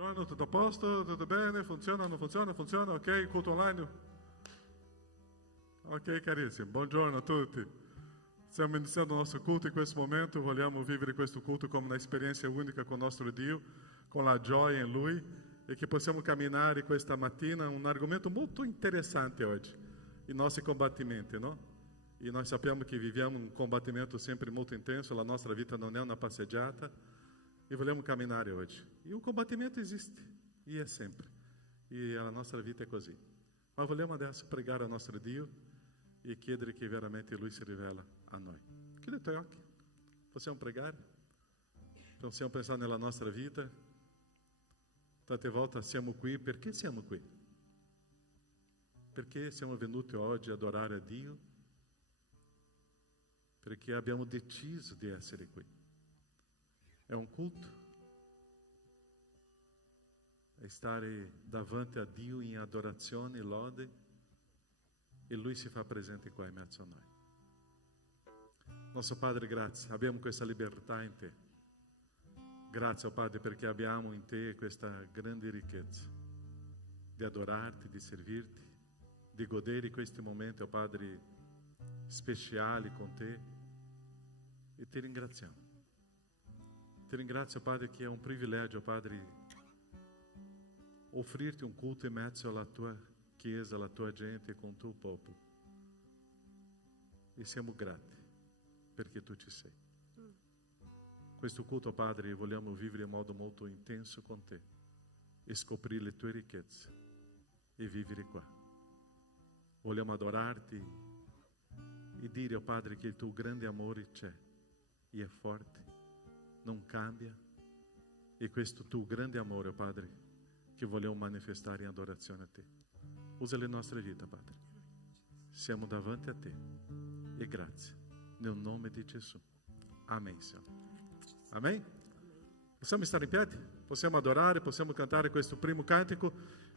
Buongiorno, tutto a posto? Tutto bene? Funziona? Non funziona? Funziona? Ok, culto online? Ok, carissimi, buongiorno a tutti. Stiamo iniziando il nostro culto in questo momento, vogliamo vivere questo culto come un'esperienza unica con il nostro Dio, con la gioia in Lui, e che possiamo camminare questa mattina un argomento molto interessante oggi, i nostri combattimenti, no? E noi sappiamo che viviamo un combattimento sempre molto intenso, la nostra vita non è una passeggiata, e vogliamo camminare oggi. E o combattimento esiste, e è sempre. E a nostra vita è così. Ma vogliamo adesso pregare al nostro Dio e chiedere che veramente Lui si rivela a noi. Chiudi i tuoi occhi. Possiamo pregare? Possiamo pensare nella nostra vita? Tante volte siamo qui, perché siamo qui? Perché siamo venuti oggi ad adorare a Dio? Perché abbiamo deciso di essere qui. È un culto, è stare davanti a Dio in adorazione e lode, e Lui si fa presente qua in mezzo a noi. Nostro Padre, grazie, abbiamo questa libertà in Te. Grazie, oh Padre, perché abbiamo in Te questa grande ricchezza di adorarti, di servirti, di godere questi momenti, oh Padre, speciali con Te, e Ti ringraziamo. Ti ringrazio, Padre, che è un privilegio, Padre, offrirti un culto in mezzo alla Tua Chiesa, alla Tua gente, con il Tuo popolo. E siamo grati perché Tu ci sei. Questo culto, Padre, vogliamo vivere in modo molto intenso con Te e scoprire le Tue ricchezze e vivere qua. Vogliamo adorarti e dire, oh Padre, che il Tuo grande amore c'è e è forte, non cambia, e questo Tuo grande amore, Padre, che vogliamo manifestare in adorazione a Te. Usa le nostre vite, Padre. Siamo davanti a Te e grazie, nel nome di Gesù. Amen, Signore. Amen? Possiamo stare in piedi? Possiamo adorare, possiamo cantare questo primo cantico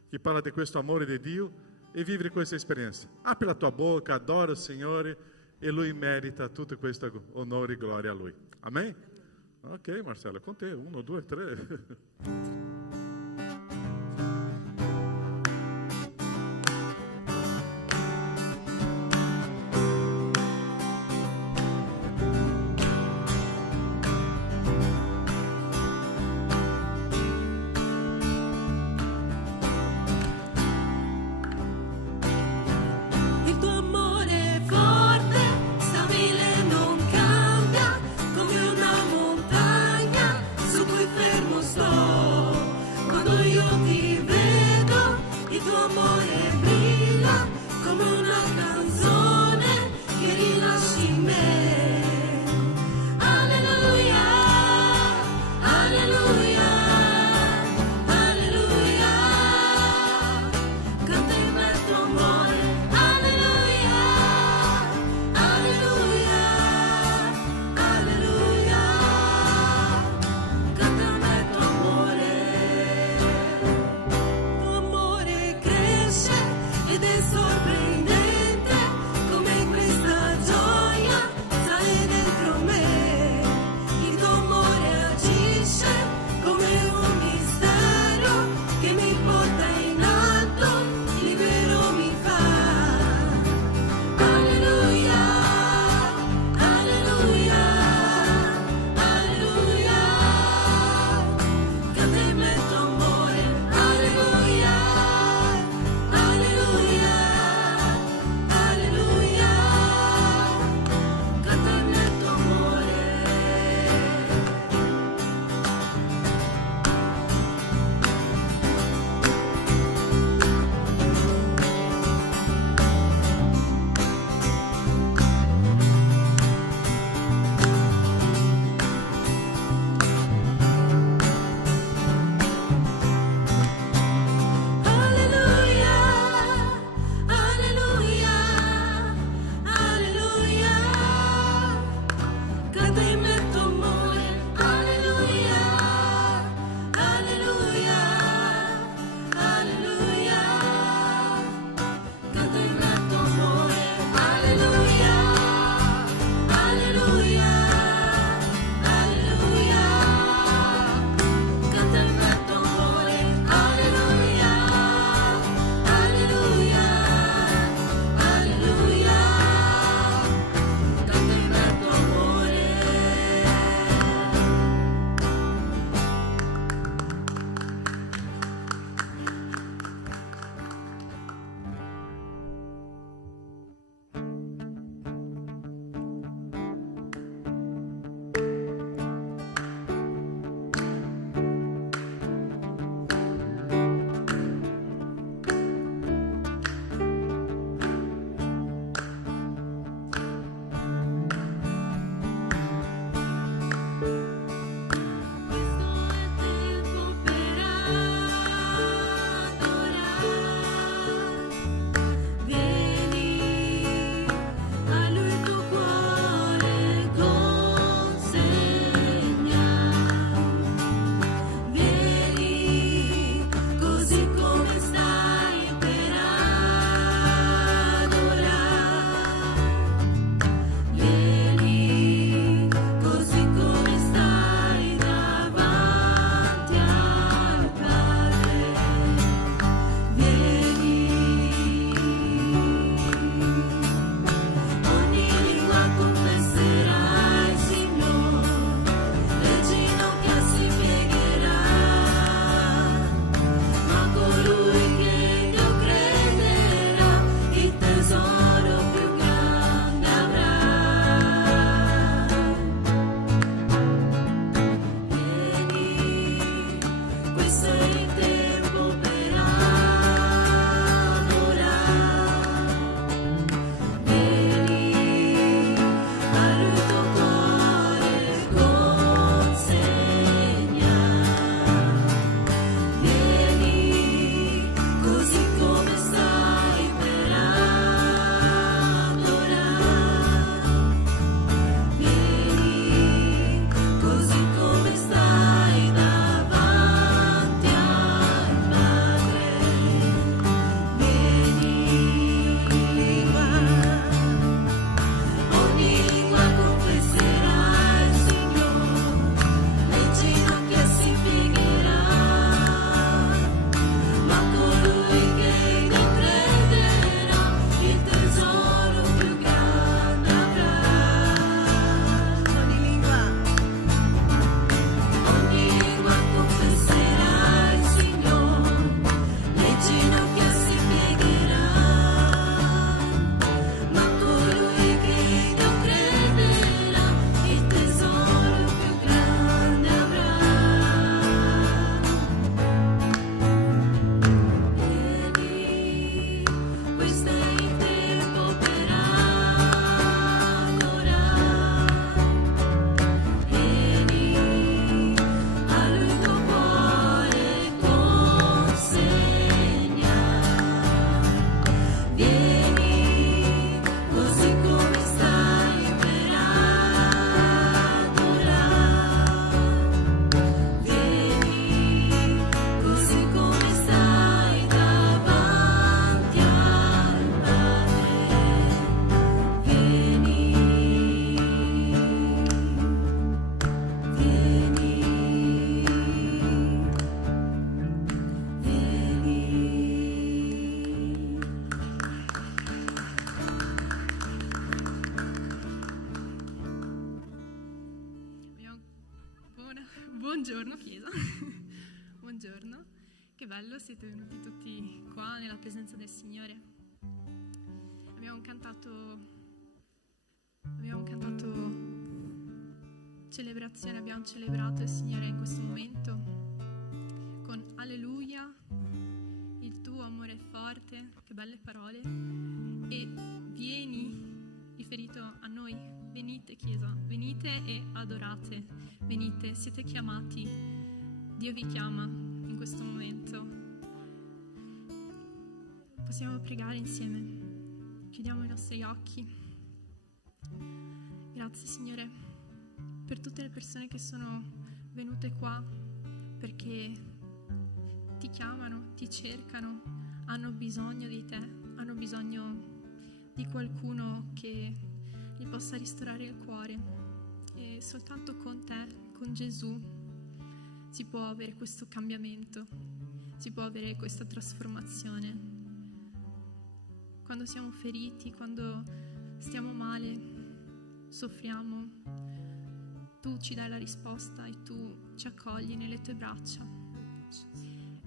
che parla di questo amore di Dio e vivere questa esperienza. Apri la tua bocca, adora il Signore e Lui merita tutto questo onore e gloria a Lui. Amen? Ok, Marcelo, con te. 1, 2, 3. Fermo sto Buongiorno Chiesa, buongiorno, che bello, siete venuti tutti qua nella presenza del Signore. Abbiamo cantato celebrazione, abbiamo celebrato il Signore in questo momento con Alleluia, il tuo amore è forte, che belle parole, e vieni riferito a noi. Venite Chiesa, venite e adorate, venite, siete chiamati, Dio vi chiama in questo momento. Possiamo pregare insieme, chiudiamo i nostri occhi. Grazie Signore per tutte le persone che sono venute qua perché ti chiamano, ti cercano, hanno bisogno di te, hanno bisogno di qualcuno che gli possa ristorare il cuore, e soltanto con te, con Gesù, si può avere questo cambiamento, si può avere questa trasformazione. Quando siamo feriti, quando stiamo male, soffriamo, tu ci dai la risposta e tu ci accogli nelle tue braccia.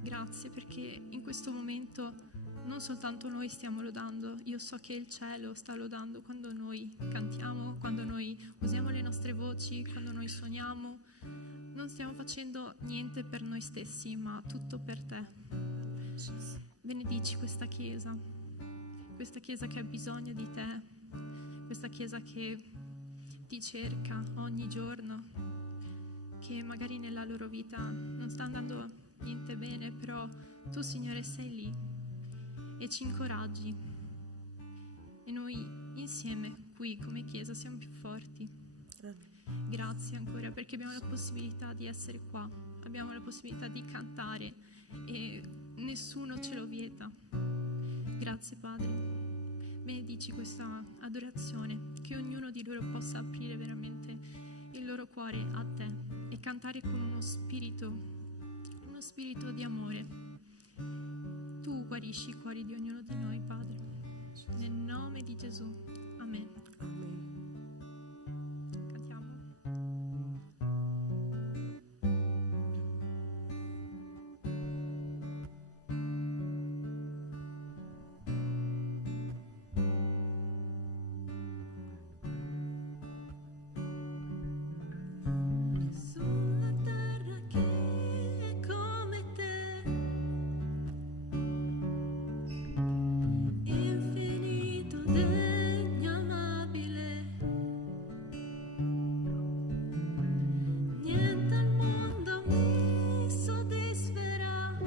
Grazie perché in questo momento non soltanto noi stiamo lodando, io so che il cielo sta lodando quando noi cantiamo, quando noi usiamo le nostre voci, quando noi suoniamo. Non stiamo facendo niente per noi stessi, ma tutto per te. Benedici questa chiesa che ha bisogno di te, questa chiesa che ti cerca ogni giorno, che magari nella loro vita non sta andando niente bene, però tu Signore sei lì e ci incoraggi, e noi insieme qui come Chiesa siamo più forti. Grazie ancora perché abbiamo la possibilità di essere qua, abbiamo la possibilità di cantare e nessuno ce lo vieta. Grazie Padre, benedici questa adorazione, che ognuno di loro possa aprire veramente il loro cuore a te e cantare con uno spirito di amore. Tu guarisci i cuori di ognuno di noi, Padre. Nel nome di Gesù. Amen. Cantiamo. Sulla terra che è come te, infinito, degno, amabile, niente al mondo mi soddisferà,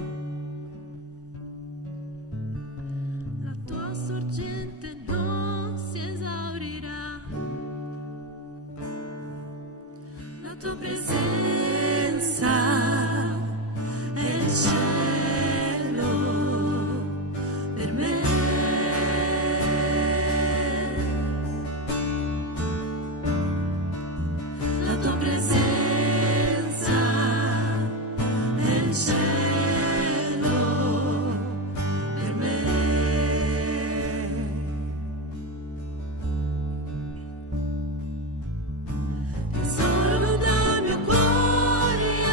la tua sorgente non si esaurirà, la tua presenza è il cielo per me. La tua presenza è il cielo per me. Solo dal mio cuore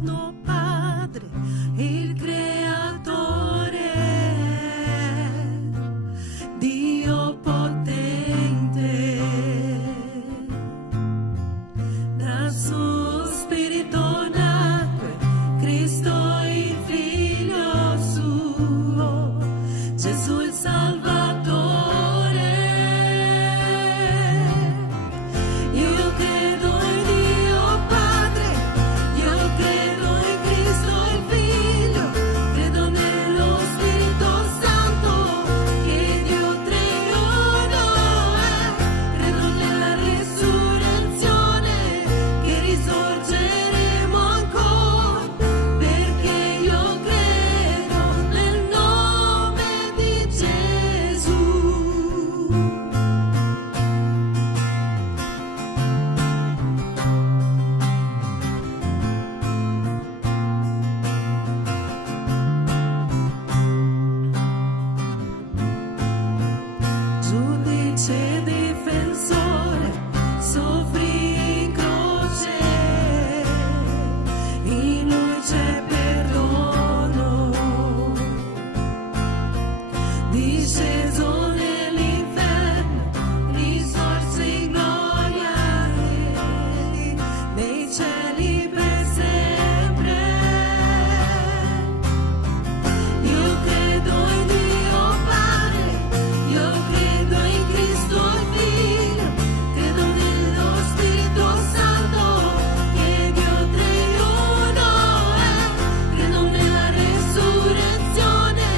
eterno Padre, il creatore, Dio potente, dal suo spirito nacque Cristo il figlio suo, Gesù il Salvatore. Io credo in Dio Padre, io credo in Cristo il Figlio, credo nello Spirito Santo, che Dio tre in uno è, credo nella resurrezione, che risorgeremo ancora, perché io credo nel nome di Gesù. Giudice difensore, soffrì in croce, in lui c'è perdono, disceso nell'inferno, risorse in gloria, nei cieli per sempre. Io credo in Dio Padre, io credo in Cristo il Figlio, credo nello Spirito Santo, che Dio tre in uno è, credo nella resurrezione,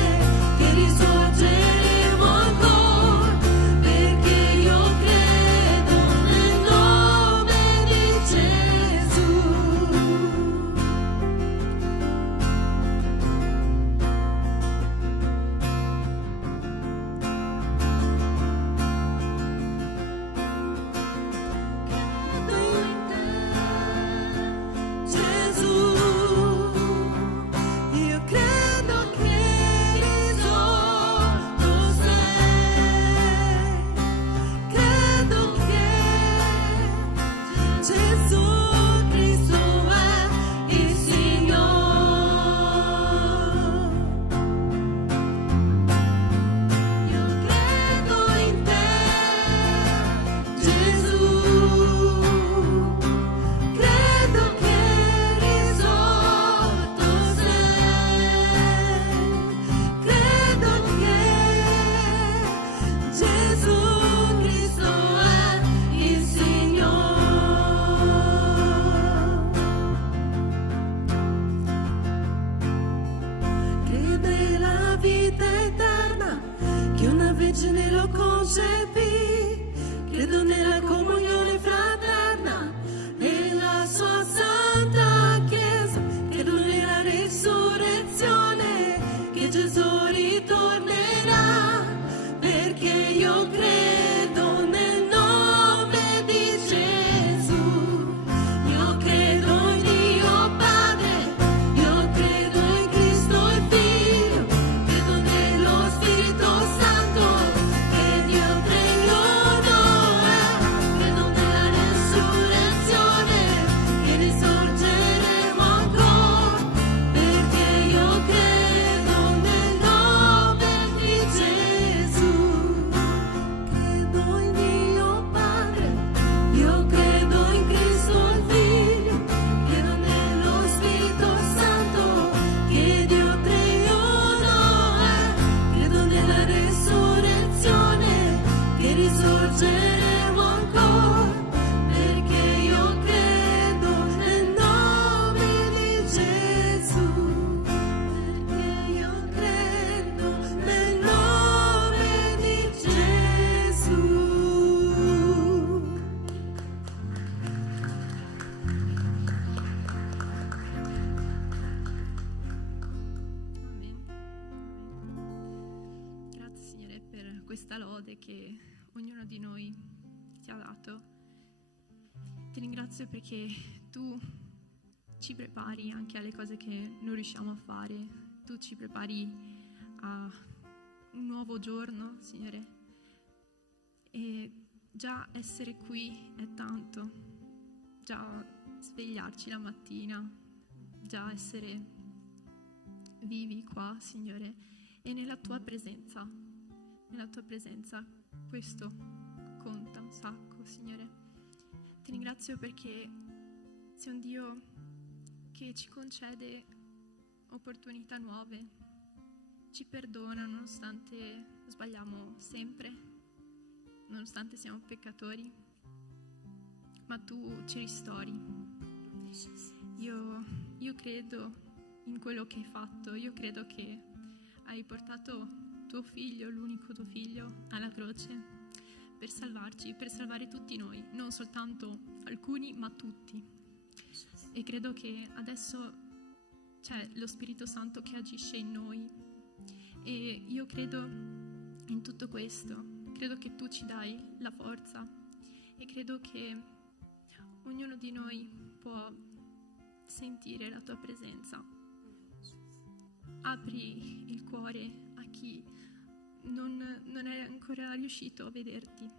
che risorgeremo ancora, perché io credo nel nome di Gesù. Credo in te, Gesù, io credo che risorto sei, credo che Gesù Cristo è il Signore. Io credo in te, Gesù, credo che risorto sei, credo che Gesù Cristo è il Signore. Crede la vita eterna, che una vergine lo concepì, credo nella comunione fraterna e la sua santa Chiesa, credo nella risurrezione, che Gesù ritornerà, perché io credo nel nome di Gesù. Io credo in Dio Padre, io credo in Cristo il Figlio, credo nello Spirito Santo, che Dio tre in uno è, credo nella resurrezione, che risorgeremo ancora, perché io credo nel nome di Gesù. Credo in Dio Padre, io credo in Cristo il Figlio, credo nello Spirito Santo, che Dio tre in uno è, credo nella resurrezione, che risorgeremo ancora, perché io credo nel nome di Gesù, perché io credo nel nome di Gesù. Amen. Grazie Signore per questa lode che ognuno di noi ti ha dato. Ti ringrazio perché tu ci prepari anche alle cose che non riusciamo a fare. Tu ci prepari a un nuovo giorno, Signore. E già essere qui è tanto. Già svegliarci la mattina già essere vivi qua, Signore, e nella Tua presenza, questo conta un sacco, Signore. Ti ringrazio perché sei un Dio che ci concede opportunità nuove, ci perdona nonostante sbagliamo sempre, nonostante siamo peccatori, ma Tu ci ristori. Io credo in quello che hai fatto, io credo che hai portato Tuo Figlio, l'unico Tuo Figlio, alla croce per salvarci, per salvare tutti noi, non soltanto alcuni, ma tutti. E credo che adesso c'è lo Spirito Santo che agisce in noi e io credo in tutto questo, credo che Tu ci dai la forza e credo che ognuno di noi può sentire la Tua presenza. Apri il cuore a chi non è ancora riuscito a vederti,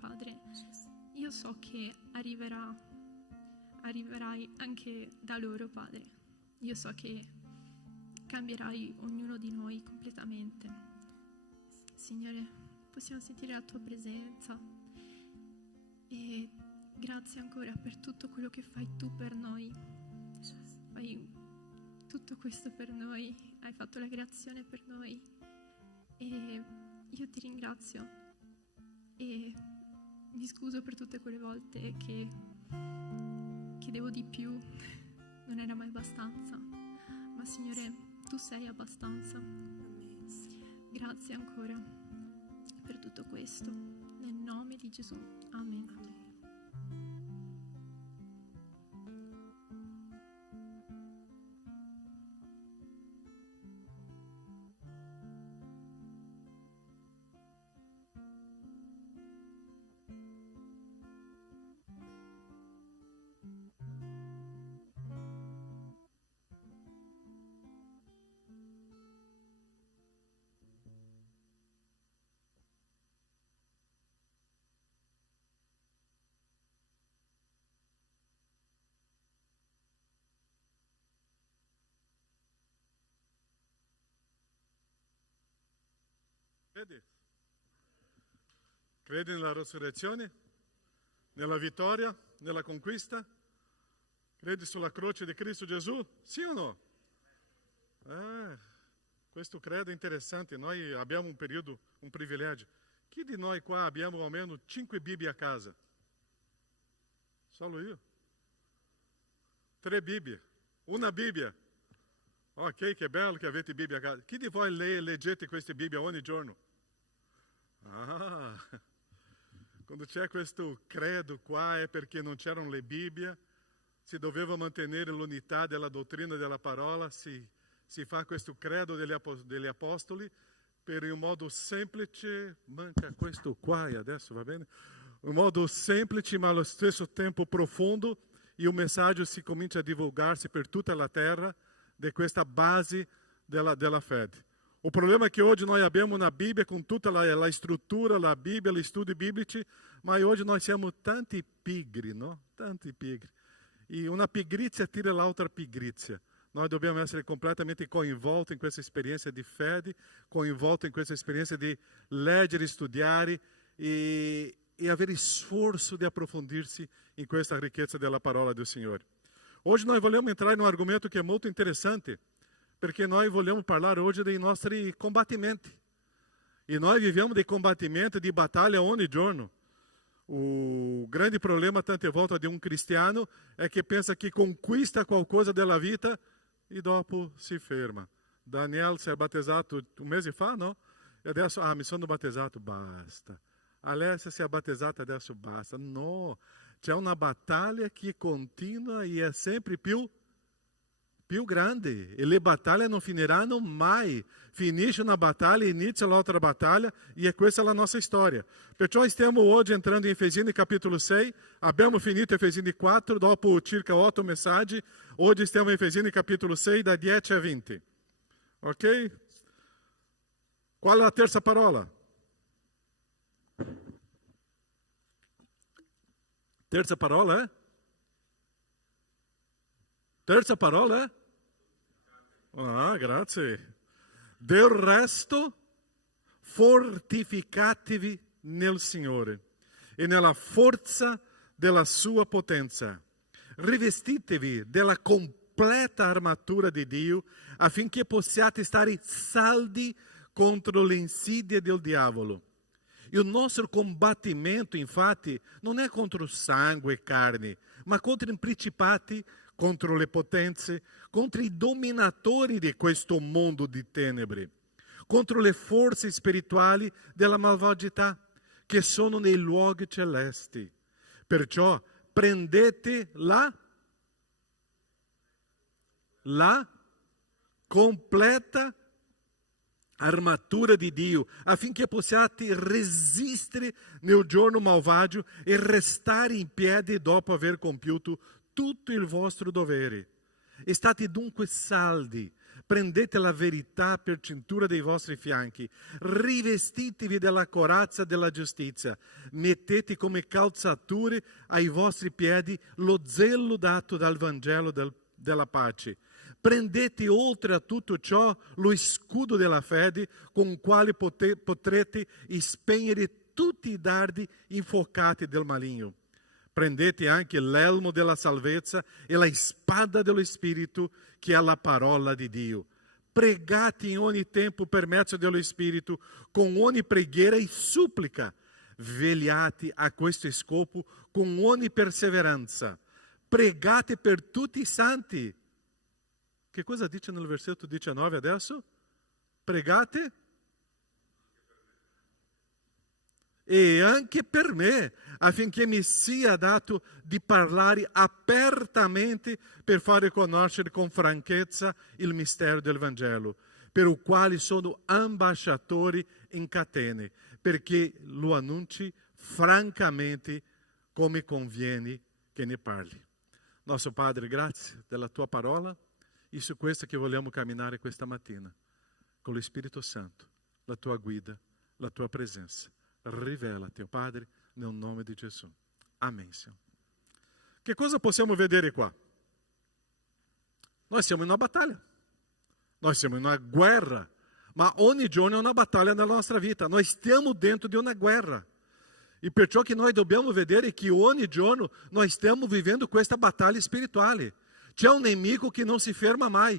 Padre. Io so che arriverai anche da loro, Padre. Io so che cambierai ognuno di noi completamente. Signore, possiamo sentire la Tua presenza e grazie ancora per tutto quello che fai Tu per noi. Fai tutto questo per noi, hai fatto la creazione per noi e io Ti ringrazio e mi scuso per tutte quelle volte che chiedevo di più, non era mai abbastanza, ma Signore, Tu sei abbastanza. Grazie ancora per tutto questo, nel nome di Gesù, amen. Credi nella resurrezione, nella vittoria, nella conquista? Credi sulla croce di Cristo Gesù? Sì o no? Questo credo è interessante. Noi abbiamo un periodo, un privilegio. Chi di noi qua abbiamo almeno 5 Bibbie a casa? Solo io? 3 Bibbie? Una Bibbia? Ok, che bello che avete Bibbia a casa. Chi di voi leggete queste Bibbie ogni giorno? Quando c'è questo credo qua è perché non c'erano le Bibbie, si doveva mantenere l'unità della dottrina della parola, si fa questo credo degli apostoli per un modo semplice, manca questo qua e adesso va bene? Un modo semplice ma allo stesso tempo profondo e un messaggio si comincia a divulgarsi per tutta la terra di questa base della fede. O problema è che oggi noi abbiamo una Bibbia con tutta la struttura, la Bibbia, gli studi biblici, ma oggi noi siamo tanti pigri, no? Tanti pigri. E una pigrizia tira l'altra pigrizia. Noi dobbiamo essere completamente coinvolti in questa esperienza di fede, coinvolti in questa esperienza di leggere, studiare e avere sforzo di approfondirsi in questa ricchezza della parola del Signore. Oggi noi vogliamo entrare in un argomento che è molto interessante, perché noi vogliamo parlare oggi dei nostri combattimenti. E noi viviamo dei combattimenti, di battaglia ogni giorno. O grande problema tante volte di un cristiano è che pensa che conquista qualcosa della vita e dopo si ferma. Daniel si è battezzato un mese fa, no? E adesso, mi sono battezzato, basta. Alessia si è battezzata, adesso basta. No, c'è una battaglia che continua e è sempre più grande. E le battaglie non finiranno mai. Finisce una battaglia, inizia l'altra battaglia e questa è la nostra storia. Perciò stiamo oggi entrando in Efesini capitolo 6. Abbiamo finito Efesini 4 dopo circa 8 messaggi. Oggi stiamo in Efesini capitolo 6 da 10 a 20. Ok? Qual è la terza parola? Terza parola è? Terza parola è? Ah, grazie. Del resto, fortificatevi nel Signore e nella forza della sua potenza. Rivestitevi della completa armatura di Dio affinché possiate stare saldi contro le insidie del diavolo. Il nostro combattimento, infatti, non è contro sangue e carne, ma contro i principati, contro le potenze, contro i dominatori di questo mondo di tenebre, contro le forze spirituali della malvagità che sono nei luoghi celesti. Perciò prendete la completa armatura di Dio, affinché possiate resistere nel giorno malvagio e restare in piedi dopo aver compiuto tutto il vostro dovere. E state dunque saldi, prendete la verità per cintura dei vostri fianchi, rivestitevi della corazza della giustizia, mettete come calzature ai vostri piedi lo zelo dato dal Vangelo della pace. Prendete oltre a tutto ciò lo scudo della fede con il quale potrete spegnere tutti i dardi infuocati del maligno. Prendete anche l'elmo della salvezza e la spada dello Spirito, che è la parola di Dio. Pregate in ogni tempo per mezzo dello Spirito, con ogni preghiera e supplica. Vegliate a questo scopo con ogni perseveranza. Pregate per tutti i santi. Che cosa dice nel versetto 19 adesso? Pregate? E anche per me, affinché mi sia dato di parlare apertamente per fare conoscere con franchezza il mistero del Vangelo, per il quale sono ambasciatore in catene, perché lo annunci francamente come conviene che ne parli. Nostro Padre, grazie della tua parola. E su questo che vogliamo camminare questa mattina, con lo Spirito Santo, la tua guida, la tua presenza. Rivelati, Padre, nel nome di Gesù. Amen, Signore. Che cosa possiamo vedere qua? Noi siamo in una battaglia, noi siamo in una guerra, ma ogni giorno è una battaglia nella nostra vita. Noi stiamo dentro di una guerra. E perciò che noi dobbiamo vedere che ogni giorno noi stiamo vivendo questa battaglia spirituale. C'è un nemico che non si ferma mai.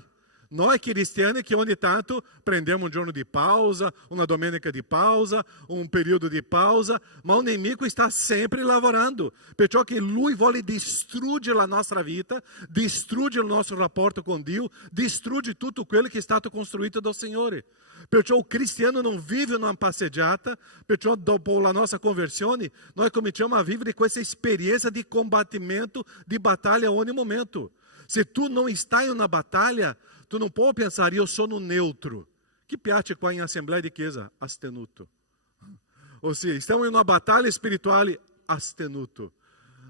Noi cristiani che ogni tanto prendiamo un giorno di pausa, una domenica di pausa, un periodo di pausa, ma il nemico sta sempre lavorando, perciò che lui vuole distruggere la nostra vita, distruggere il nostro rapporto con Dio, distruggere tutto quello che è stato costruito dal Signore. Perciò il cristiano non vive una passeggiata, perciò dopo la nostra conversione noi cominciamo a vivere questa esperienza di combattimento, di battaglia a ogni momento. Se tu non stai in una battaglia, tu non puoi pensare, io sono neutro. Che piace qua in assembleia di chiesa? Astenuto. Ossia, stiamo in una battaglia spirituale, astenuto.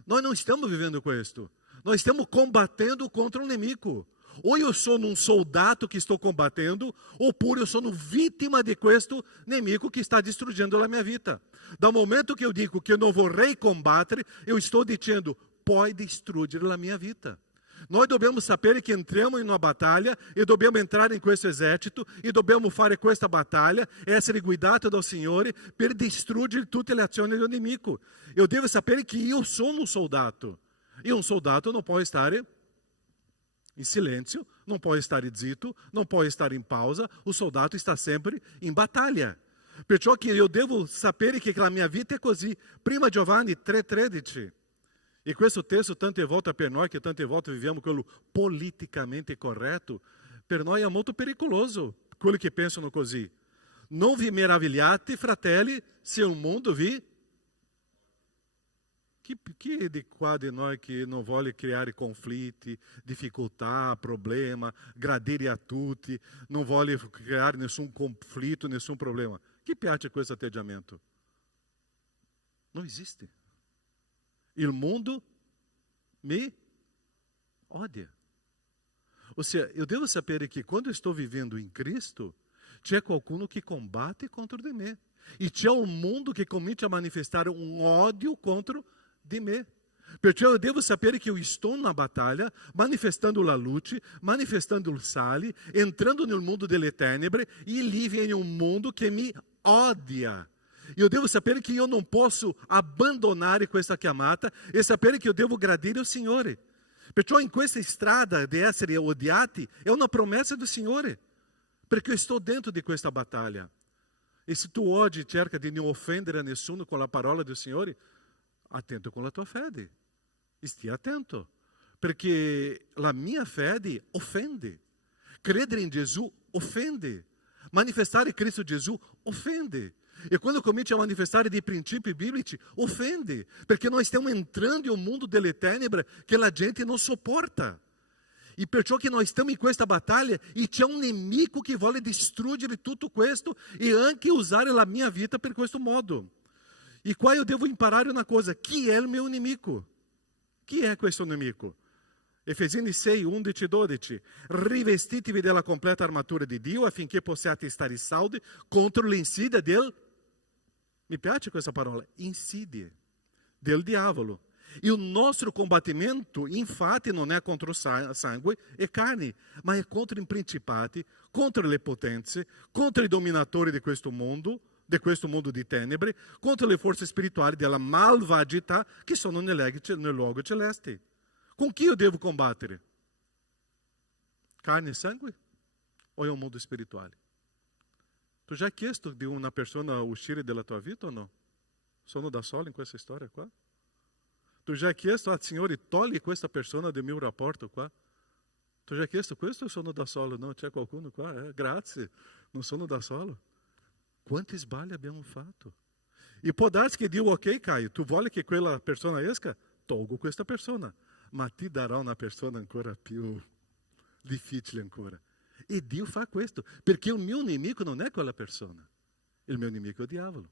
Noi non stiamo vivendo questo. Noi stiamo combatendo contra um nemico. Ou eu sou um soldado que estou combatendo, oppure eu sou vítima de questo nemico que está destruindo a minha vida. Do momento que eu digo que eu não vorrei combater, eu estou dizendo, pode destruir a minha vida. Nós dobbiamo sapere che entriamo in una battaglia e dobbiamo entrare in questo esercito e dobbiamo fare questa battaglia e essere guidati dal Signore per distruggere tutte le azioni del nemico. Eu devo sapere che io sono un soldato e un soldato non può stare in silenzio, non può stare zitto, non può stare in pausa, il soldato sta sempre in battaglia. Perciò che io devo sapere che la mia vita è così. Prima Giovanni 3,13. E questo testo tante volte per noi, che tante volte viviamo quello politicamente corretto, per noi è molto pericoloso, quelli che pensano così. Non vi meravigliate, fratelli, se il mondo vi... Chi è di qua di noi che non vuole creare conflitti, difficoltà, problema, gradire a tutti, non vuole creare nessun conflitto, nessun problema? Chi piace questo atteggiamento? Non esiste. Il mondo me odia. Ossia, eu devo sapere che quando estou vivendo in Cristo, c'è qualcuno che combatte contro di me. E c'è un mondo che comincia a manifestare un odio contro di me. Perciò eu devo sapere che io estou na batalha, manifestando la luce, manifestando il sale, entrando nel mondo delle tenebre, e lì viene un mondo che mi odia. Io devo sapere che io non posso abbandonare questa chiamata e sapere che io devo gradire il Signore. Perciò in questa strada di essere odiati è una promessa del Signore, perché io sto dentro di questa battaglia. E se tu oggi cerca di non offendere a nessuno con la parola del Signore, attento con la tua fede. Stia attento, perché la mia fede offende. Credere in Gesù offende. Manifestare Cristo Gesù offende. E quando comincia a manifestare dei princípi biblici, offende, perché noi stiamo entrando in un mondo delle tenebre che la gente non sopporta. E perciò che noi stiamo in questa battaglia e c'è un nemico che vuole distruggere tutto questo e anche usare la mia vita per questo modo. E qua io devo imparare una cosa: chi è il mio nemico? Chi è questo nemico? Efesini 6, 11 e 12. Rivestitevi della completa armatura di Dio affinché possiate stare saldi contro l'insidia del... Mi piace questa parola, insidie, del diavolo. Il nostro combattimento, infatti, non è contro sangue e carne, ma è contro i principati, contro le potenze, contro i dominatori di questo mondo di tenebre, contro le forze spirituali della malvagità che sono nel luogo celeste. Con chi io devo combattere? Carne e sangue? O è un mondo spirituale? Tu já chiesto di una persona uscire dalla tua vita o no? Sono da solo in questa storia qua? Tu já chiesto al Signore, togli questa persona del mio rapporto qua? Tu já chiesto questo o sono da solo? No, c'è qualcuno qua? Grazie, non sono da solo. Quanti sbagli abbiamo fatto? E può darsi che Dio, ok Caio, tu vuoi che quella persona esca? Tolgo questa persona, ma ti darà una persona ancora più difficile ancora. E Dio fa questo, perché il mio nemico non è quella persona, il mio nemico è il diavolo.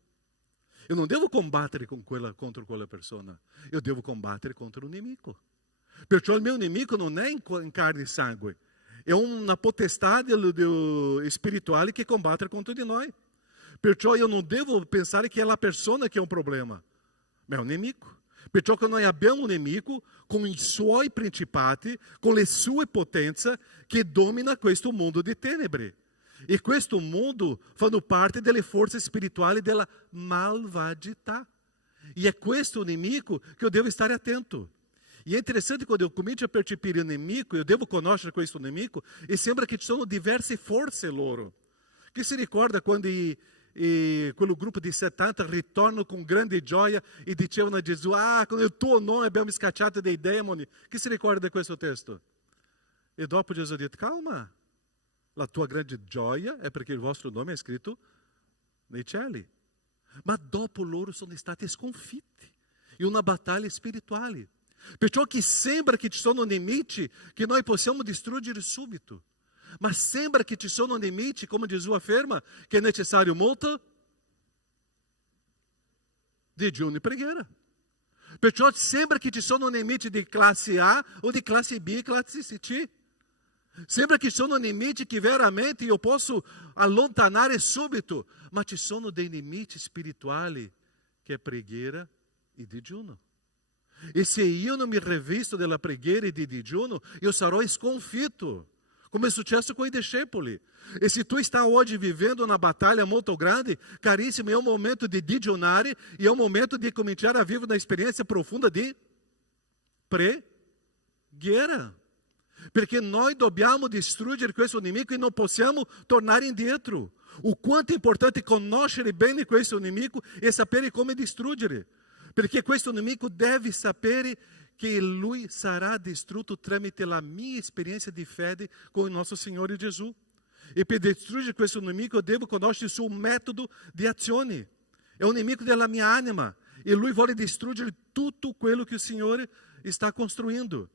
Io non devo combattere contro quella persona, io devo combattere contro un nemico. Perciò il mio nemico non è in carne e sangue, è una potestà spirituale che combatte contro di noi. Perciò io non devo pensare che è la persona che è un problema, ma è un nemico. Perciò che noi abbiamo un nemico con i suoi principati, con le sue potenze che domina questo mondo di tenebre. E questo mondo fanno parte delle forze spirituali della malvagità. E è questo nemico che io devo stare attento. E è interessante quando eu comincio a percepire il nemico, eu devo conoscere questo nemico, e sembra che ci sono diverse forze loro. Chi si ricorda quando quel gruppo di 70 ritornano con grande gioia e dicevano a Gesù: con il tuo nome abbiamo scacciato dei demoni. Chi si ricorda di questo testo? E dopo Gesù ha detto: calma, la tua grande gioia è perché il vostro nome è scritto nei cieli. Ma dopo loro sono stati sconfitti in una battaglia spirituale. Perciò che sembra che ci sono nemici che noi possiamo distruggere subito. Ma sembra che ci sono nemici, come Gesù afferma, che è necessario molto digiuno e preghiera. Perciò sembra che ci sono nemici di classe A o di classe B e classe C. Sembra che sono nemici che veramente io posso allontanare subito, ma ci sono dei nemici spirituali che è preghiera e digiuno. E se io non mi rivisto della preghiera e di digiuno, io sarò sconfitto. Come è successo com i discepoli. E se tu está hoje vivendo uma batalha muito grande, caríssimo, é um momento de digiunare e é um momento de começar a viver uma experiência profunda de preghiera. Perché noi dobbiamo distruggere questo nemico e non possiamo tornare indietro. O quanto è importante conoscere bene questo nemico e sapere come distruggere. Perché questo nemico deve sapere che lui sarà distrutto tramite la mia esperienza di fede con il nostro Signore Gesù. E per distruggere questo nemico eu devo conoscere il suo metodo di azione. È un nemico della mia anima e lui vuole distruggere tutto quello che il Signore sta costruendo.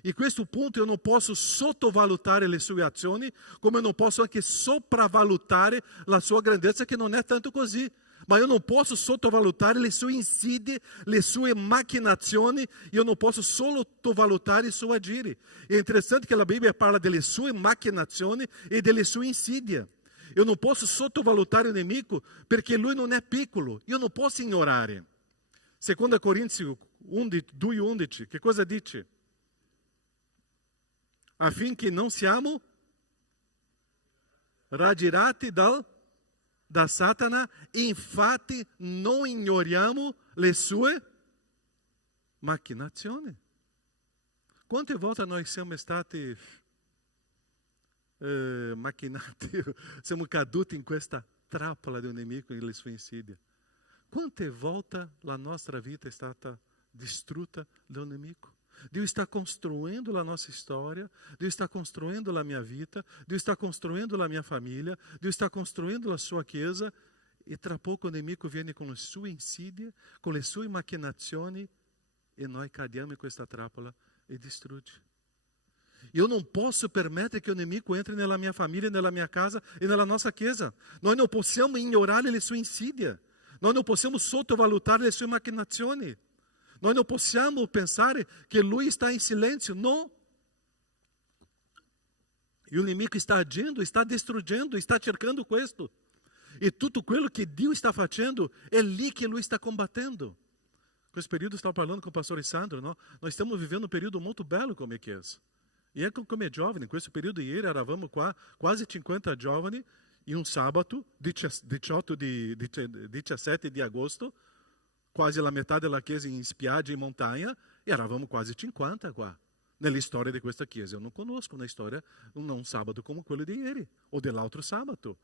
E questo punto eu non posso sottovalutare le sue azioni, come eu non posso anche sopravvalutare la sua grandezza, che non è tanto così. Ma io non posso sottovalutare le sue insidie, le sue macchinazioni, io non posso sottovalutare il suo agire. È interessante che la Bibbia parla delle sue macchinazioni e delle sue insidie. Io non posso sottovalutare il nemico perché lui non è piccolo, io non posso ignorare. 2 Corinzi 2:11, che cosa dice? Affinché non siamo raggirati da Satana, infatti non ignoriamo le sue macchinazioni. Quante volte noi siamo stati macchinati, siamo caduti in questa trappola del nemico e le sue insidie? Quante volte la nostra vita è stata distrutta dal nemico? Dio está construindo a nossa história, Deus está construindo a minha vida, Deus está construindo a minha família, Deus está construindo a sua chiesa, e tra pouco o nemico viene com le sue insidie, com le sue macchinazioni, e noi cadiamo in questa trappola e distrugge. Eu não posso permitir que o nemico entre nella minha família, nella minha casa e nella nossa chiesa. Nós não possiamo ignorare le sue insidie, nós não possiamo sottovalutare le sue macchinazioni. Nós não possiamo pensare che lui está em silêncio, não. E o inimigo está agindo, está destruindo, está cercando questo. E tudo aquilo que Deus está fazendo, é lì que lui está combatendo. Questo periodo estava falando com o pastor Sandro, não? Nós estamos vivendo um período muito belo come chiesa. E come giovani, in questo periodo ieri eravamo qua, quasi 50 giovani, in un sabato, 17 di agosto, quasi la metà della chiesa in spiaggia, in montagna, e eravamo quasi 50 qua. Nella storia di questa chiesa, eu não conosco una storia, un sabato come quello di ieri, o dell'altro sabato.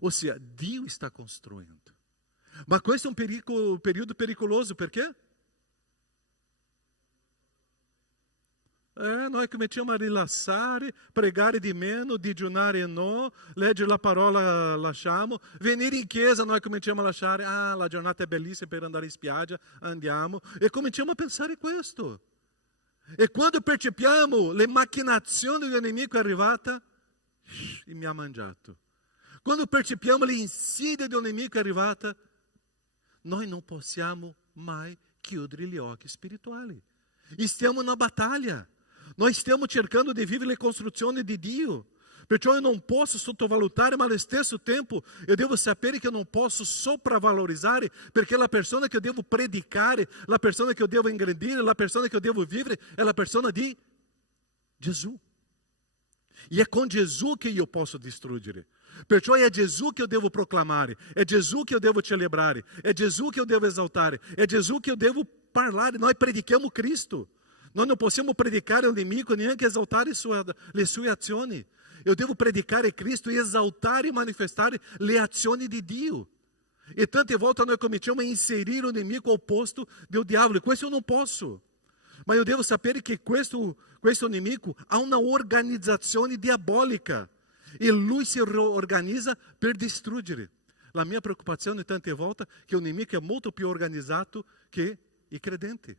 Ossia, Dio está construindo. Ma questo è un periodo pericoloso, perché? Noi cominciamo a rilassare, pregare di meno, digiunare no, leggere la parola lasciamo, venire in chiesa noi cominciamo a lasciare, la giornata è bellissima per andare in spiaggia, andiamo, e cominciamo a pensare questo. E quando percepiamo le macchinazioni del nemico è arrivata, e mi ha mangiato. Quando percepiamo le insidie del nemico è arrivata, noi non possiamo mai chiudere gli occhi spirituali. E stiamo in una battaglia. Nós stiamo cercando di vivere le costruzioni di Dio. Perciò eu não posso sottovalutare, ma allo stesso tempo eu devo sapere che non posso sopravvalorizzare, perché la persona che eu devo predicare, la persona che eu devo ingrandire, la persona che eu devo vivere è la persona di Gesù. E è con Gesù che io posso distruggere. Perciò è Gesù che eu devo proclamare, è Gesù che eu devo celebrare, è Gesù che eu devo esaltare, è Gesù che eu devo parlare. Noi predichiamo Cristo. Nós não possiamo predicare o nemico, neanche esaltare le sue azioni. Eu devo predicare Cristo e esaltare e manifestare le azioni di Dio. E tante volte noi cominciamo a inserire o nemico ao posto do diavolo. E questo eu não posso. Mas eu devo sapere che questo nemico ha una organizzazione diabolica. E lui si organizza per distruggere. La mia preoccupazione tante volte è che o nemico è molto più organizzato che i credenti.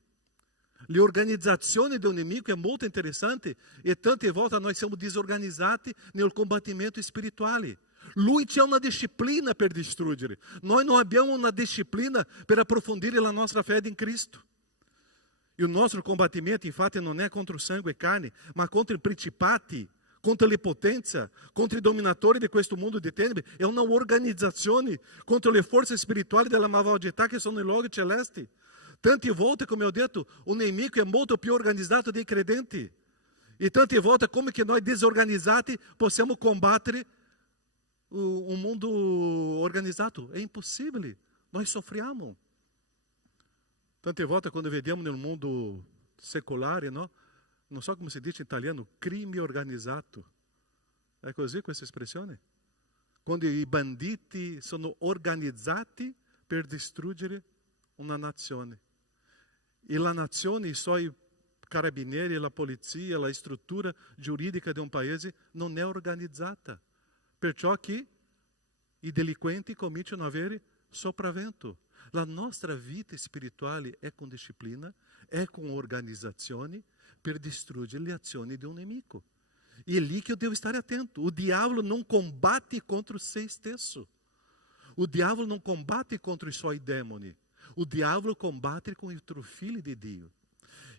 Le organizzazioni del nemico è molto interessante e tante volte noi siamo disorganizzati nel combattimento spirituale. Lui c'è una disciplina per distruggere. Noi non abbiamo una disciplina per approfondire la nostra fede in Cristo. E il nostro combattimento infatti non è contro sangue e carne, ma contro i principati, contro le potenze, contro i dominatori di questo mondo di tenebre. È una organizzazione contro le forze spirituali della malvagità che sono nei luoghi celesti. Tante volte, come ho detto, o nemico è molto più organizzato dei credenti. E tante volte, come che noi disorganizzati possiamo combattere un mondo organizzato? È impossibile, noi soffriamo. Tante volte quando vediamo nel mondo secolare, no? Non so come si dice in italiano, crime organizzato. È così questa espressione? Quando i banditi sono organizzati per distruggere una nazione. E la nazione, i suoi carabinieri, la polizia, la struttura giuridica di un paese non è organizzata. Perciò che i delinquenti cominciano a avere sopravvento. La nostra vita spirituale è con disciplina, è con organizzazione per distruggere le azioni di un nemico. E è lì che eu devo stare attento. O diavolo non combatte contro se stesso. O diavolo non combatte contro i suoi demoni. O diavolo combatte contro i figli di Dio.